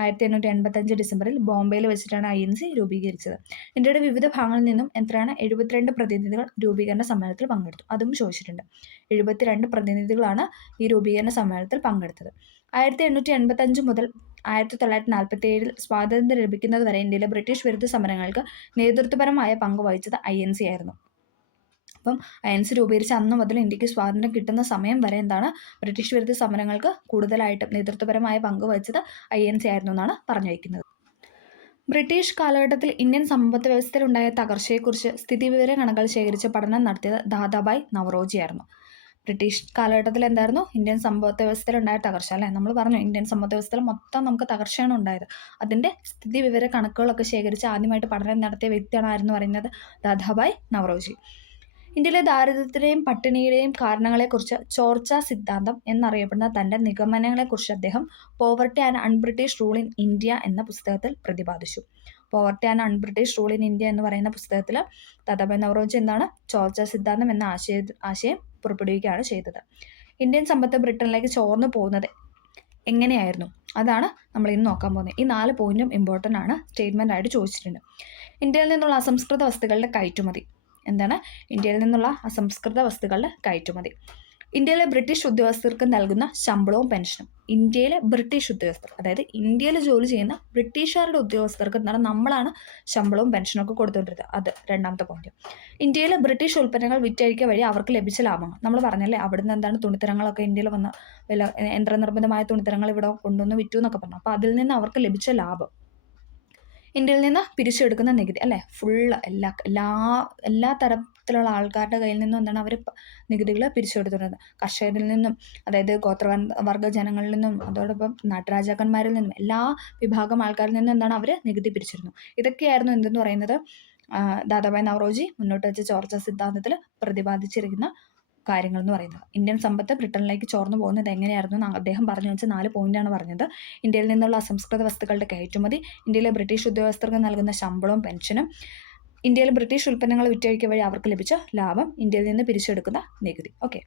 1885 ഡിസംബറിൽ ബോംബെയിൽ വെച്ചിട്ടാണ് INC രൂപീകരിച്ചത്. ഇന്ത്യയുടെ വിവിധ ഭാഗങ്ങളിൽ നിന്നും 72 പ്രതിനിധികൾ രൂപീകരണ സമ്മേളനത്തിൽ പങ്കെടുത്തു. അതും ചോദിച്ചിട്ടുണ്ട്. 72 പ്രതിനിധികളാണ് ഈ രൂപീകരണ സമ്മേളനത്തിൽ പങ്കെടുത്തത്. 1885 മുതൽ 1947 സ്വാതന്ത്ര്യം ലഭിക്കുന്നത് വരെ ഇന്ത്യയിലെ ബ്രിട്ടീഷ് വിരുദ്ധ സമരങ്ങൾക്ക് നേതൃത്വപരമായ പങ്ക് വഹിച്ചത് INC ആയിരുന്നു. അപ്പം INC രൂപീകരിച്ച അന്ന് മുതൽ ഇന്ത്യക്ക് സ്വാതന്ത്ര്യം കിട്ടുന്ന സമയം വരെ എന്താണ് ബ്രിട്ടീഷ് വിരുദ്ധ സമരങ്ങൾക്ക് കൂടുതലായിട്ടും നേതൃത്വപരമായ പങ്ക് വഹിച്ചത് INC ആയിരുന്നു എന്നാണ് പറഞ്ഞു വയ്ക്കുന്നത്. ബ്രിട്ടീഷ് കാലഘട്ടത്തിൽ ഇന്ത്യൻ സമ്പദ് വ്യവസ്ഥയിലുണ്ടായ തകർച്ചയെക്കുറിച്ച് സ്ഥിതിവിവര കണക്കുകൾ ശേഖരിച്ച് പഠനം നടത്തിയത് ദാദാഭായ് നവറോജി ആയിരുന്നു. ബ്രിട്ടീഷ് കാലഘട്ടത്തിൽ എന്തായിരുന്നു ഇന്ത്യൻ സമ്പദ് വ്യവസ്ഥയിലുണ്ടായ തകർച്ച അല്ലേ? നമ്മൾ പറഞ്ഞു ഇന്ത്യൻ സമ്പദ് വ്യവസ്ഥയിൽ മൊത്തം നമുക്ക് തകർച്ചയാണ് ഉണ്ടായത്. അതിൻ്റെ സ്ഥിതിവിവര കണക്കുകളൊക്കെ ശേഖരിച്ച് ആദ്യമായിട്ട് പഠനം നടത്തിയ വ്യക്തിയാണ് ആരെന്ന് പറയുന്നത് ദാദാഭായ് നവറോജി. ഇന്ത്യയിലെ ദാരിദ്ര്യത്തിൻ്റെയും പട്ടിണിയുടെയും കാരണങ്ങളെക്കുറിച്ച് ചോർച്ച സിദ്ധാന്തം എന്നറിയപ്പെടുന്ന തൻ്റെ നിഗമനങ്ങളെക്കുറിച്ച് അദ്ദേഹം poverty and unBritish rule in India എന്ന പുസ്തകത്തിൽ പ്രതിപാദിച്ചു. Poverty and unBritish rule in India എന്ന് പറയുന്ന പുസ്തകത്തിൽ ദാദാഭായ് നവറോജി എന്താണ് ചോർച്ച സിദ്ധാന്തം എന്ന ആശയം പുറപ്പെടുവിക്കുകയാണ് ചെയ്തത്. ഇന്ത്യൻ സമ്പത്ത് ബ്രിട്ടനിലേക്ക് ചോർന്നു പോകുന്നത് എങ്ങനെയായിരുന്നു അതാണ് നമ്മൾ ഇന്ന് നോക്കാൻ പോകുന്നത്. ഈ 4 പോയിന്റും ഇമ്പോർട്ടൻ്റ് ആണ്, സ്റ്റേറ്റ്മെൻ്റ് ആയിട്ട് ചോദിച്ചിട്ടുണ്ട്. ഇന്ത്യയിൽ നിന്നുള്ള അസംസ്കൃത വസ്തുക്കളുടെ കയറ്റുമതി. എന്താണ് ഇന്ത്യയിൽ നിന്നുള്ള അസംസ്കൃത വസ്തുക്കളുടെ കയറ്റുമതി. ഇന്ത്യയിലെ ബ്രിട്ടീഷ് ഉദ്യോഗസ്ഥർക്ക് നൽകുന്ന ശമ്പളവും പെൻഷനും. ഇന്ത്യയിലെ ബ്രിട്ടീഷ് ഉദ്യോഗസ്ഥർ, അതായത് ഇന്ത്യയിൽ ജോലി ചെയ്യുന്ന ബ്രിട്ടീഷുകാരുടെ ഉദ്യോഗസ്ഥർക്ക് എന്താണ് നമ്മളാണ് ശമ്പളവും പെൻഷനും ഒക്കെ കൊടുത്തുകൊണ്ടിരുന്നത്. അത് 2ാമത്തെ പോയിന്റ്. ഇന്ത്യയിലെ ബ്രിട്ടീഷ് ഉൽപ്പന്നങ്ങൾ വിറ്റഴിക്കുക വഴി അവർക്ക് ലഭിച്ച ലാഭങ്ങൾ. നമ്മൾ പറഞ്ഞല്ലേ അവിടുന്ന് എന്താണ് തുണിത്തരങ്ങളൊക്കെ ഇന്ത്യയിൽ വന്ന യന്ത്രനിർമ്മിതമായ തുണിത്തരങ്ങൾ ഇവിടെ കൊണ്ടുവന്ന് വിറ്റു എന്നൊക്കെ പറഞ്ഞു. അപ്പോൾ അതിൽ നിന്ന് അവർക്ക് ലഭിച്ച ലാഭം. ഇന്ത്യയിൽ നിന്ന് പിരിച്ചെടുക്കുന്ന നികുതി അല്ലേ, ഫുള്ള് എല്ലാ തരത്തിലുള്ള ആൾക്കാരുടെ കയ്യിൽ നിന്നും എന്താണ് അവർ നികുതികൾ പിരിച്ചെടുത്തിരുന്നത്. കർഷകരിൽ നിന്നും, അതായത് ഗോത്രവർഗ ജനങ്ങളിൽ നിന്നും, അതോടൊപ്പം നാട്ടുരാജാക്കന്മാരിൽ നിന്നും എല്ലാ വിഭാഗം ആൾക്കാരിൽ നിന്നും എന്താണ് അവർ നികുതി പിരിച്ചിരുന്നു. ഇതൊക്കെയായിരുന്നു എന്തെന്ന് പറയുന്നത് ദാദാഭായ് നവറോജി മുന്നോട്ട് വെച്ച ചോർച്ച സിദ്ധാന്തത്തിൽ പ്രതിപാദിച്ചിരിക്കുന്ന കാര്യങ്ങൾ എന്ന് പറയുന്നത്. ഇന്ത്യൻ സമ്പത്ത് ബ്രിട്ടനിലേക്ക് ചോർന്നു പോകുന്നത് എങ്ങനെയായിരുന്നു എന്ന് അദ്ദേഹം പറഞ്ഞു വെച്ച 4 പോയിന്റാണ് പറഞ്ഞത്. ഇന്ത്യയിൽ നിന്നുള്ള അസംസ്കൃത വസ്തുക്കളുടെ കയറ്റുമതി, ഇന്ത്യയിലെ ബ്രിട്ടീഷ് ഉദ്യോഗസ്ഥർക്ക് നൽകുന്ന ശമ്പളവും പെൻഷനും, ഇന്ത്യയിലെ ബ്രിട്ടീഷ് ഉൽപ്പന്നങ്ങൾ വിറ്റഴിക്കുക വഴി അവർക്ക് ലഭിച്ച ലാഭം, ഇന്ത്യയിൽ നിന്ന് പിരിച്ചെടുക്കുന്ന നികുതി. ഓക്കെ.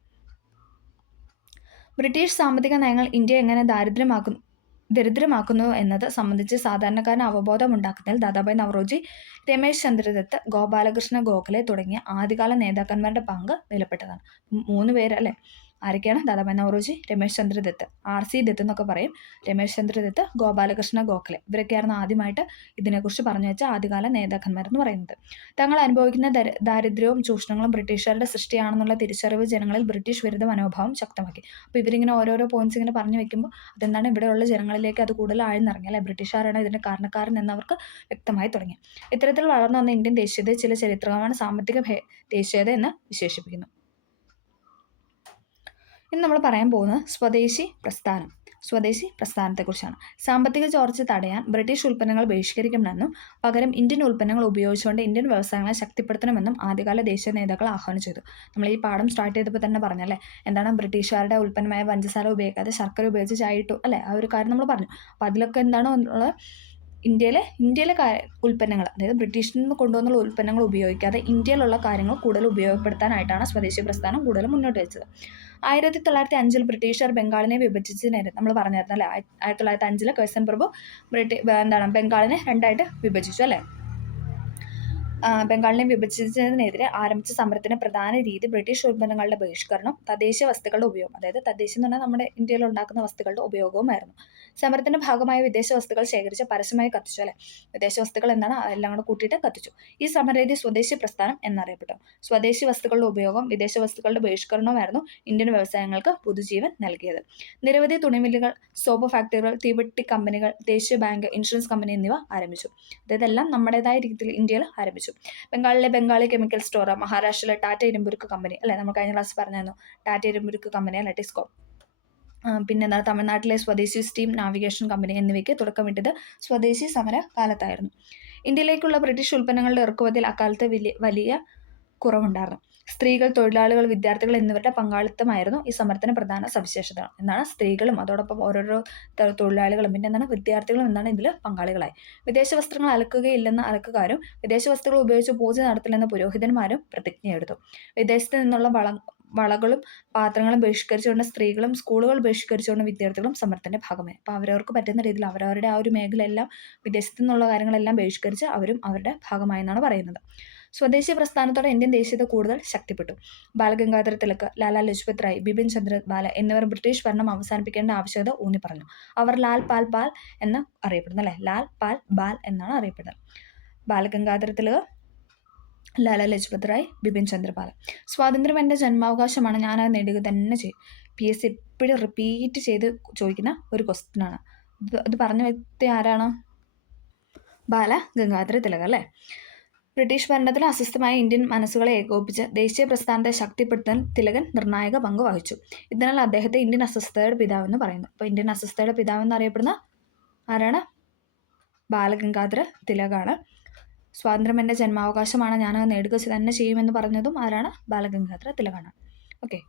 ബ്രിട്ടീഷ് സാമ്പത്തിക നയങ്ങൾ ഇന്ത്യ എങ്ങനെ ദരിദ്രമാക്കുന്നു എന്നത് സംബന്ധിച്ച് സാധാരണക്കാരന് അവബോധം ഉണ്ടാക്കുന്നതിൽ ദാദാഭായ് നവറോജി, രമേശ് ചന്ദ്ര ദത്ത്, ഗോപാലകൃഷ്ണ ഗോഖലെ തുടങ്ങിയ ആദ്യകാല നേതാക്കന്മാരുടെ പങ്ക് വിലപ്പെട്ടതാണ്. 3 പേര് അല്ലേ? ആരൊക്കെയാണ്? ദാദാഭായ് നവറോജി, രമേശ് ചന്ദ്ര ദത്ത്, RC ദത്ത് എന്നൊക്കെ പറയും. രമേശ് ചന്ദ്ര ദത്ത്, ഗോപാലകൃഷ്ണ ഗോഖലെ, ഇവരൊക്കെയായിരുന്നു ആദ്യമായിട്ട് ഇതിനെക്കുറിച്ച് പറഞ്ഞു വെച്ച ആദ്യകാല നേതാക്കന്മാരെന്ന് പറയുന്നത്. തങ്ങൾ അനുഭവിക്കുന്ന ദാരിദ്ര്യവും ചൂഷണങ്ങളും ബ്രിട്ടീഷുകാരുടെ സൃഷ്ടിയാണെന്നുള്ള തിരിച്ചറിവ് ജനങ്ങളിൽ ബ്രിട്ടീഷ് വിരുദ്ധ മനോഭാവം ശക്തമാക്കി. അപ്പോൾ ഇവരിങ്ങനെ ഓരോരോ പോയിന്റ്സ് ഇങ്ങനെ പറഞ്ഞു വെക്കുമ്പോൾ അതെന്താണ് ഇവിടെയുള്ള ജനങ്ങളിലേക്ക് അത് കൂടുതൽ ആഴ്ന്നിറങ്ങി അല്ലെ, ബ്രിട്ടീഷുകാരാണ് ഇതിൻ്റെ കാരണക്കാരൻ എന്നവർക്ക് വ്യക്തമായി തുടങ്ങി. ഇത്തരത്തിൽ വളർന്നു വന്ന ഇന്ത്യൻ ദേശീയതയെ ചില ചരിത്രമാണ് സാമ്പത്തിക ദേശീയത എന്ന് വിശേഷിപ്പിക്കുന്നു. ഇന്ന് നമ്മൾ പറയാൻ പോകുന്നത് സ്വദേശി പ്രസ്ഥാനത്തെക്കുറിച്ചാണ്. സാമ്പത്തിക ചോർച്ച തടയാൻ ബ്രിട്ടീഷ് ഉൽപ്പന്നങ്ങൾ ബഹിഷ്കരിക്കണമെന്നും പകരം ഇന്ത്യൻ ഉൽപ്പന്നങ്ങൾ ഉപയോഗിച്ചുകൊണ്ട് ഇന്ത്യൻ വ്യവസായങ്ങളെ ശക്തിപ്പെടുത്തണമെന്നും ആദ്യകാല ദേശീയ നേതാക്കൾ ആഹ്വാനം ചെയ്തു. നമ്മൾ ഈ പാഠം സ്റ്റാർട്ട് ചെയ്തപ്പോൾ തന്നെ പറഞ്ഞല്ലേ, എന്താണ് ബ്രിട്ടീഷുകാരുടെ ഉൽപ്പന്നമായ പഞ്ചസാര ഉപയോഗിക്കാതെ ശർക്കര ഉപയോഗിച്ച് ചായ ഇട്ടു അല്ലേ, ആ ഒരു കാര്യം നമ്മൾ പറഞ്ഞു. അപ്പോൾ അതിലൊക്കെ എന്താണ് ഉള്ളത്, ഇന്ത്യയിലെ ഉൽപ്പന്നങ്ങൾ, അതായത് ബ്രിട്ടീഷിൽ നിന്ന് കൊണ്ടുവന്നുള്ള ഉൽപ്പന്നങ്ങൾ ഉപയോഗിക്കാതെ ഇന്ത്യയിലുള്ള കാര്യങ്ങൾ കൂടുതൽ ഉപയോഗപ്പെടുത്താനായിട്ടാണ് സ്വദേശി പ്രസ്ഥാനം കൂടുതൽ മുന്നോട്ട് വെച്ചത്. 1905 ബ്രിട്ടീഷുകാർ ബംഗാളിനെ വിഭജിച്ചതിന് നമ്മൾ പറഞ്ഞിരുന്നു അല്ലേ, 1905 കേഴ്സൺ പ്രഭു ബംഗാളിനെ 2ആയിട്ട് വിഭജിച്ചു അല്ലേ. ബംഗാളിനെ വിഭജിച്ചതിനെതിരെ ആരംഭിച്ച സമരത്തിന്റെ പ്രധാന രീതി ബ്രിട്ടീഷ് ഉൽപ്പന്നങ്ങളുടെ ബഹിഷ്കരണം, തദ്ദേശീയ വസ്തുക്കളുടെ ഉപയോഗം, അതായത് തദ്ദേശം എന്ന് പറഞ്ഞാൽ നമ്മുടെ ഇന്ത്യയിൽ ഉണ്ടാക്കുന്ന വസ്തുക്കളുടെ ഉപയോഗവുമായിരുന്നു. സമരത്തിന്റെ ഭാഗമായ വിദേശ വസ്തുക്കൾ ശേഖരിച്ച് പരസ്യമായി കത്തിച്ചു. അല്ലെ, വിദേശ വസ്തുക്കൾ എന്താണ് എല്ലാം കൂടെ കൂട്ടിയിട്ട് കത്തിച്ചു. ഈ സമരരീതി സ്വദേശി പ്രസ്ഥാനം എന്നറിയപ്പെട്ടു. സ്വദേശി വസ്തുക്കളുടെ ഉപയോഗം, വിദേശ വസ്തുക്കളുടെ ബഹിഷ്കരണവുമായിരുന്നു ഇന്ത്യൻ വ്യവസായങ്ങൾക്ക് പുതുജീവൻ നൽകിയത്. നിരവധി തുണിമില്ലുകൾ, സോപ്പ് ഫാക്ടറികൾ, തീവെട്ടി കമ്പനികൾ, ദേശീയ ബാങ്ക്, ഇൻഷുറൻസ് കമ്പനി എന്നിവ ആരംഭിച്ചു. ഇതെല്ലാം നമ്മുടേതായ രീതിയിൽ ഇന്ത്യയിൽ ആരംഭിച്ചു. ബംഗാളിലെ ബംഗാളി കെമിക്കൽ സ്റ്റോർ, മഹാരാഷ്ട്രയിലെ ടാറ്റ ഇരുമ്പുരുക്ക് കമ്പനി, അല്ലെ, നമ്മൾ കഴിഞ്ഞ ക്ലാസ് പറഞ്ഞായിരുന്നു ടാറ്റ ഇരുമ്പുരുക്ക് കമ്പനി, അല്ലെ, ടിസ്കോ. പിന്നെ എന്താണ് തമിഴ്നാട്ടിലെ സ്വദേശി സ്റ്റീം നാവിഗേഷൻ കമ്പനി എന്നിവയ്ക്ക് തുടക്കമിട്ടത് സ്വദേശി സമര കാലത്തായിരുന്നു. ഇന്ത്യയിലേക്കുള്ള ബ്രിട്ടീഷ് ഉൽപ്പന്നങ്ങളുടെ ഇറക്കുമതിയിൽ അക്കാലത്ത് വലിയ കുറവുണ്ടായിരുന്നു. സ്ത്രീകൾ, തൊഴിലാളികൾ, വിദ്യാർത്ഥികൾ എന്നിവരുടെ പങ്കാളിത്തമായിരുന്നു ഈ സമരത്തിന് പ്രധാന സവിശേഷത. എന്താണ് സ്ത്രീകളും അതോടൊപ്പം ഓരോരോ തൊഴിലാളികളും പിന്നെ എന്താണ് വിദ്യാർത്ഥികളും എന്താണ് ഇതിൽ പങ്കാളികളായി. വിദേശ വസ്ത്രങ്ങൾ അലക്കുകയില്ലെന്ന അലക്കുകാരും വിദേശ വസ്തുക്കൾ ഉപയോഗിച്ച് പൂജ നടത്തില്ലെന്ന പുരോഹിതന്മാരും പ്രതിജ്ഞയെടുത്തു. വിദേശത്ത് നിന്നുള്ള വളകളും പാത്രങ്ങളും ബഹിഷ്കരിച്ചുകൊണ്ട് സ്ത്രീകളും സ്കൂളുകൾ ബഹിഷ്കരിച്ചുകൊണ്ട് വിദ്യാർത്ഥികളും സമരത്തിന്റെ ഭാഗമായി. അപ്പോൾ അവരവർക്ക് പറ്റുന്ന രീതിയിൽ അവരവരുടെ ആ ഒരു മേഖലയെല്ലാം വിദേശത്തു നിന്നുള്ള കാര്യങ്ങളെല്ലാം ബഹിഷ്കരിച്ച് അവരും അവരുടെ ഭാഗമായി എന്നാണ് പറയുന്നത്. സ്വദേശി പ്രസ്ഥാനത്തോടെ ഇന്ത്യൻ ദേശീയത കൂടുതൽ ശക്തിപ്പെട്ടു. ബാലഗംഗാധര തിലക്, ലാലാ ലജ്പത് റായ്, ബിപിൻ ചന്ദ്ര പാൽ എന്നിവർ ബ്രിട്ടീഷ് ഭരണം അവസാനിപ്പിക്കേണ്ട ആവശ്യകത ഊന്നി പറഞ്ഞു. അവർ ലാൽ പാൽ ബാൽ എന്ന് അറിയപ്പെടുന്നു. അല്ലെ, ലാൽ പാൽ ബാൽ എന്നാണ് അറിയപ്പെടുന്നത്. ബാലഗംഗാധര തിലക്, ലാലാ ലജ്പത് റായ്, ബിപിൻ ചന്ദ്രപാൽ. സ്വാതന്ത്ര്യം എൻ്റെ ജന്മാവകാശമാണ്, ഞാനത് നേടുക തന്നെ ചെയ്യും. PSC എപ്പോഴും റിപ്പീറ്റ് ചെയ്ത് ചോദിക്കുന്ന ഒരു ക്വസ്റ്റ്യനാണ്. ഇത് പറഞ്ഞ വ്യക്തി ആരാണ്? ബാലഗംഗാധര തിലക്. അല്ലേ, ബ്രിട്ടീഷ് ഭരണത്തിൽ അസ്വസ്ഥമായ ഇന്ത്യൻ മനസ്സുകളെ ഏകോപിപ്പിച്ച് ദേശീയ പ്രസ്ഥാനത്തെ ശക്തിപ്പെടുത്താൻ തിലകൻ നിർണായക പങ്ക് വഹിച്ചു. ഇതിനാൽ അദ്ദേഹത്തെ ഇന്ത്യൻ അസ്വസ്ഥതയുടെ പിതാവെന്ന് പറയുന്നു. അപ്പോൾ ഇന്ത്യൻ അസ്വസ്ഥതയുടെ പിതാവെന്ന് അറിയപ്പെടുന്ന ആരാണ്? ബാലഗംഗാധര തിലകാണ്. സ്വാതന്ത്ര്യം എൻ്റെ ജന്മാവകാശമാണ്, ഞാനത് നേടുക തന്നെ ചെയ്യുമെന്ന് പറഞ്ഞതും ആരാണ്? ബാലഗംഗാധര തിലകാണ്. ഓക്കെ,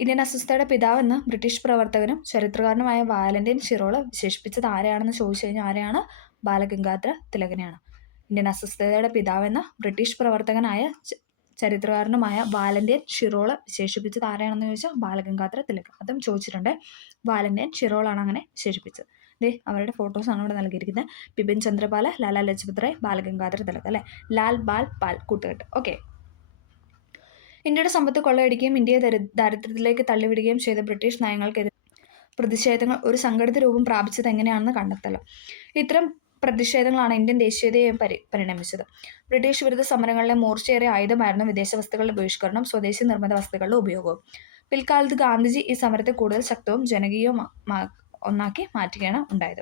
ഇന്ത്യൻ അസ്വസ്ഥതയുടെ പിതാവെന്ന് ബ്രിട്ടീഷ് പ്രവർത്തകനും ചരിത്രകാരനുമായ വാലന്റൈൻ ഷിറോള് വിശേഷിപ്പിച്ചത് ആരെയാണെന്ന് ചോദിച്ചു കഴിഞ്ഞാൽ ആരെയാണ്? ബാലഗംഗാധര തിലകനെയാണ്. ഇന്ത്യൻ അസ്വസ്ഥതയുടെ പിതാവെന്ന ബ്രിട്ടീഷ് പ്രവർത്തകനായ ചരിത്രകാരനുമായ വാലന്റൈൻ ഷിറോള് വിശേഷിപ്പിച്ചത് ആരെയാണെന്ന് ചോദിച്ചാൽ ബാലഗംഗാധര തിലക്. അതും ചോദിച്ചിട്ടുണ്ട്. വാലന്റൈൻ ഷിറോളാണ് അങ്ങനെ വിശേഷിപ്പിച്ചത്. അവരുടെ ഫോട്ടോസാണ് ഇവിടെ നൽകിയിരിക്കുന്നത്. ബിപിൻ ചന്ദ്രപാൽ, ലാലാ ലജ്പത് റായ്, ബാലഗംഗാധര തിലക്. അല്ലെ, ലാൽ ബാൽ പാൽ കൂട്ടുകെട്ട്. ഓക്കെ, ഇന്ത്യയുടെ സമ്പത്ത് കൊള്ളയടിക്കുകയും ഇന്ത്യയെ ദാരിദ്ര്യത്തിലേക്ക് തള്ളിവിടുകയും ചെയ്ത ബ്രിട്ടീഷ് നയങ്ങൾക്കെതിരെ പ്രതിഷേധങ്ങൾ ഒരു സംഘടിത രൂപം പ്രാപിച്ചത് എങ്ങനെയാണെന്ന് കണ്ടെത്തലും. ഇത്തരം പ്രതിഷേധങ്ങളാണ് ഇന്ത്യൻ ദേശീയതയെ പരിണമിച്ചത്. ബ്രിട്ടീഷ് വിരുദ്ധ സമരങ്ങളിലെ മൂർച്ചയേറിയ ആയുധമായിരുന്നു വിദേശ വസ്തുക്കളുടെ ബഹിഷ്കരണം, സ്വദേശി നിർമ്മിത വസ്തുക്കളുടെ ഉപയോഗവും. പിൽക്കാലത്ത് ഗാന്ധിജി ഈ സമരത്തെ കൂടുതൽ ശക്തവും ജനകീയവും ഒന്നാക്കി മാറ്റുകയാണ് ഉണ്ടായത്.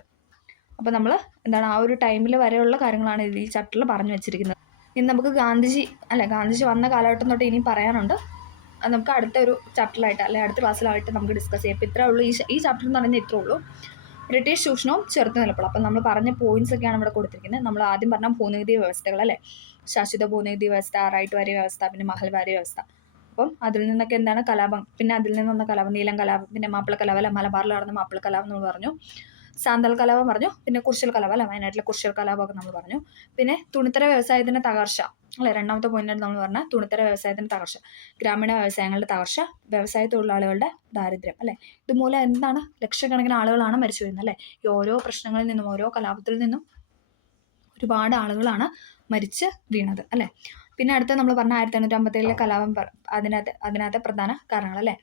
അപ്പോൾ നമ്മൾ എന്താണ് ആ ഒരു ടൈമിൽ വരെയുള്ള കാര്യങ്ങളാണ് ഈ ചാപ്റ്ററിൽ പറഞ്ഞു വെച്ചിരിക്കുന്നത്. ഇനി നമുക്ക് ഗാന്ധിജി വന്ന കാലഘട്ടം തൊട്ട് ഇനിയും പറയാനുണ്ട്. അത് നമുക്ക് അടുത്ത ഒരു ചാപ്റ്ററിലായിട്ട് അടുത്ത ക്ലാസ്സിലായിട്ട് നമുക്ക് ഡിസ്കസ് ചെയ്യാം. ഇപ്പോൾ ഇത്രേ ഉള്ളൂ ഈ ചാപ്റ്റർ എന്ന് പറയുന്നത് ഇത്രേ ഉള്ളൂ. ബ്രിട്ടീഷ് ചൂഷണവും ചെറുത്തു നിലപ്പുള്ള. അപ്പം നമ്മൾ പറഞ്ഞ പോയിന്റ്സ് ഒക്കെയാണ് ഇവിടെ കൊടുത്തിരിക്കുന്നത്. നമ്മൾ ആദ്യം പറഞ്ഞ ഭൂനികുതി വ്യവസ്ഥകൾ, അല്ലേ, ശാശ്വത ഭൂനികുതി വ്യവസ്ഥ, റൈറ്റ് വാരി വ്യവസ്ഥ, പിന്നെ മഹൽ വാരി വ്യവസ്ഥ. അപ്പം അതിൽ നിന്നൊക്കെ എന്താണ് കലാപം, പിന്നെ അതിൽ നിന്നൊന്ന കലാപം, നീലം കലാപം, പിന്നെ മാപ്പിള കലാപം, അല്ല, മലബാറിൽ നടന്ന മാപ്പിള കലാപം എന്ന് പറഞ്ഞു, സാന്തൽ കലാപം പറഞ്ഞു, പിന്നെ കുറിച്യൽ കലാപം, അല്ല, വയനാട്ടിലെ കുറിച്യൽ കലാപമൊക്കെ നമ്മൾ പറഞ്ഞു. പിന്നെ തുണിത്തര വ്യവസായത്തിൻ്റെ തകർച്ച, അല്ലെ, രണ്ടാമത്തെ പോയിന്റാണ് നമ്മൾ പറഞ്ഞ തുണിത്തര വ്യവസായത്തിൻ്റെ തകർച്ച, ഗ്രാമീണ വ്യവസായങ്ങളുടെ തകർച്ച, വ്യവസായ തൊഴിലാളികളുടെ ദാരിദ്ര്യം, അല്ലെ, ഇതുമൂലം എന്താണ് ലക്ഷക്കണക്കിന് ആളുകളാണ് മരിച്ചു വരുന്നത്. അല്ലെ, ഈ ഓരോ പ്രശ്നങ്ങളിൽ നിന്നും ഓരോ കലാപത്തിൽ നിന്നും ഒരുപാട് ആളുകളാണ് മരിച്ച് വീണത്. അല്ലേ, പിന്നെ അടുത്ത നമ്മൾ പറഞ്ഞ 1857 കലാപം, അതിനകത്തെ പ്രധാന കാരണങ്ങൾ, അല്ലേ,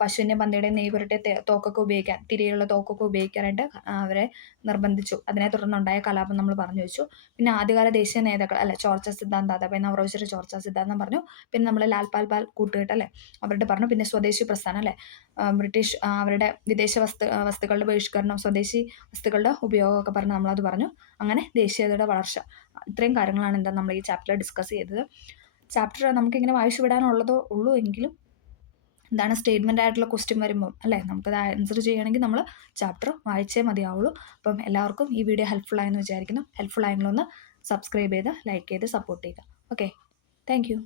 പശുവിൻ്റെ പന്നിയുടെയും നെയ്പുരട്ടെ തോക്കൊക്കെ ഉപയോഗിക്കാൻ, തിരിയുള്ള തോക്കൊക്കെ ഉപയോഗിക്കാനായിട്ട് അവരെ നിർബന്ധിച്ചു. അതിനെ തുടർന്നുണ്ടായ കലാപം നമ്മൾ പറഞ്ഞു വെച്ചു. പിന്നെ ആദ്യകാല ദേശീയ നേതാക്കൾ, അല്ലെ, ചോർച്ച സിദ്ധാന്തം, അതായത് നവറോജിയുടെ ചോർച്ച സിദ്ധാന്തം പറഞ്ഞു. പിന്നെ നമ്മൾ ലാൽ പാൽ പാൽ കൂട്ടുകെട്ട്, അല്ലേ, അവരുടെ പറഞ്ഞു. പിന്നെ സ്വദേശി പ്രസ്ഥാനം, അല്ലേ, ബ്രിട്ടീഷ് അവരുടെ വിദേശ വസ്തുക്കളുടെ ബഹിഷ്കരണം, സ്വദേശി വസ്തുക്കളുടെ ഉപയോഗമൊക്കെ പറഞ്ഞ് നമ്മളത് പറഞ്ഞു. അങ്ങനെ ദേശീയതയുടെ വളർച്ച. ഇത്രയും കാര്യങ്ങളാണ് നമ്മൾ ഈ ചാപ്റ്ററിൽ ഡിസ്കസ് ചെയ്തത്. ചാപ്റ്റർ നമുക്കിങ്ങനെ വായിച്ചു വിടാനുള്ളതോ ഉള്ളൂ എങ്കിലും എന്താണ് സ്റ്റേറ്റ്മെൻ്റ് ആയിട്ടുള്ള ക്വസ്റ്റ്യൻ വരുമ്പം, അല്ലേ, നമുക്കത് ആൻസർ ചെയ്യണമെങ്കിൽ നമ്മൾ ചാപ്റ്റർ വായിച്ചേ മതിയാവുള്ളൂ. അപ്പം എല്ലാവർക്കും ഈ വീഡിയോ ഹെൽപ്ഫുൾ ആയെന്ന് വിചാരിക്കുന്നു. ഹെൽപ്ഫുൾ ആയെങ്കിലൊന്ന് സബ്സ്ക്രൈബ് ചെയ്ത് ലൈക്ക് ചെയ്ത് സപ്പോർട്ട് ചെയ്യുക. Okay, thank you.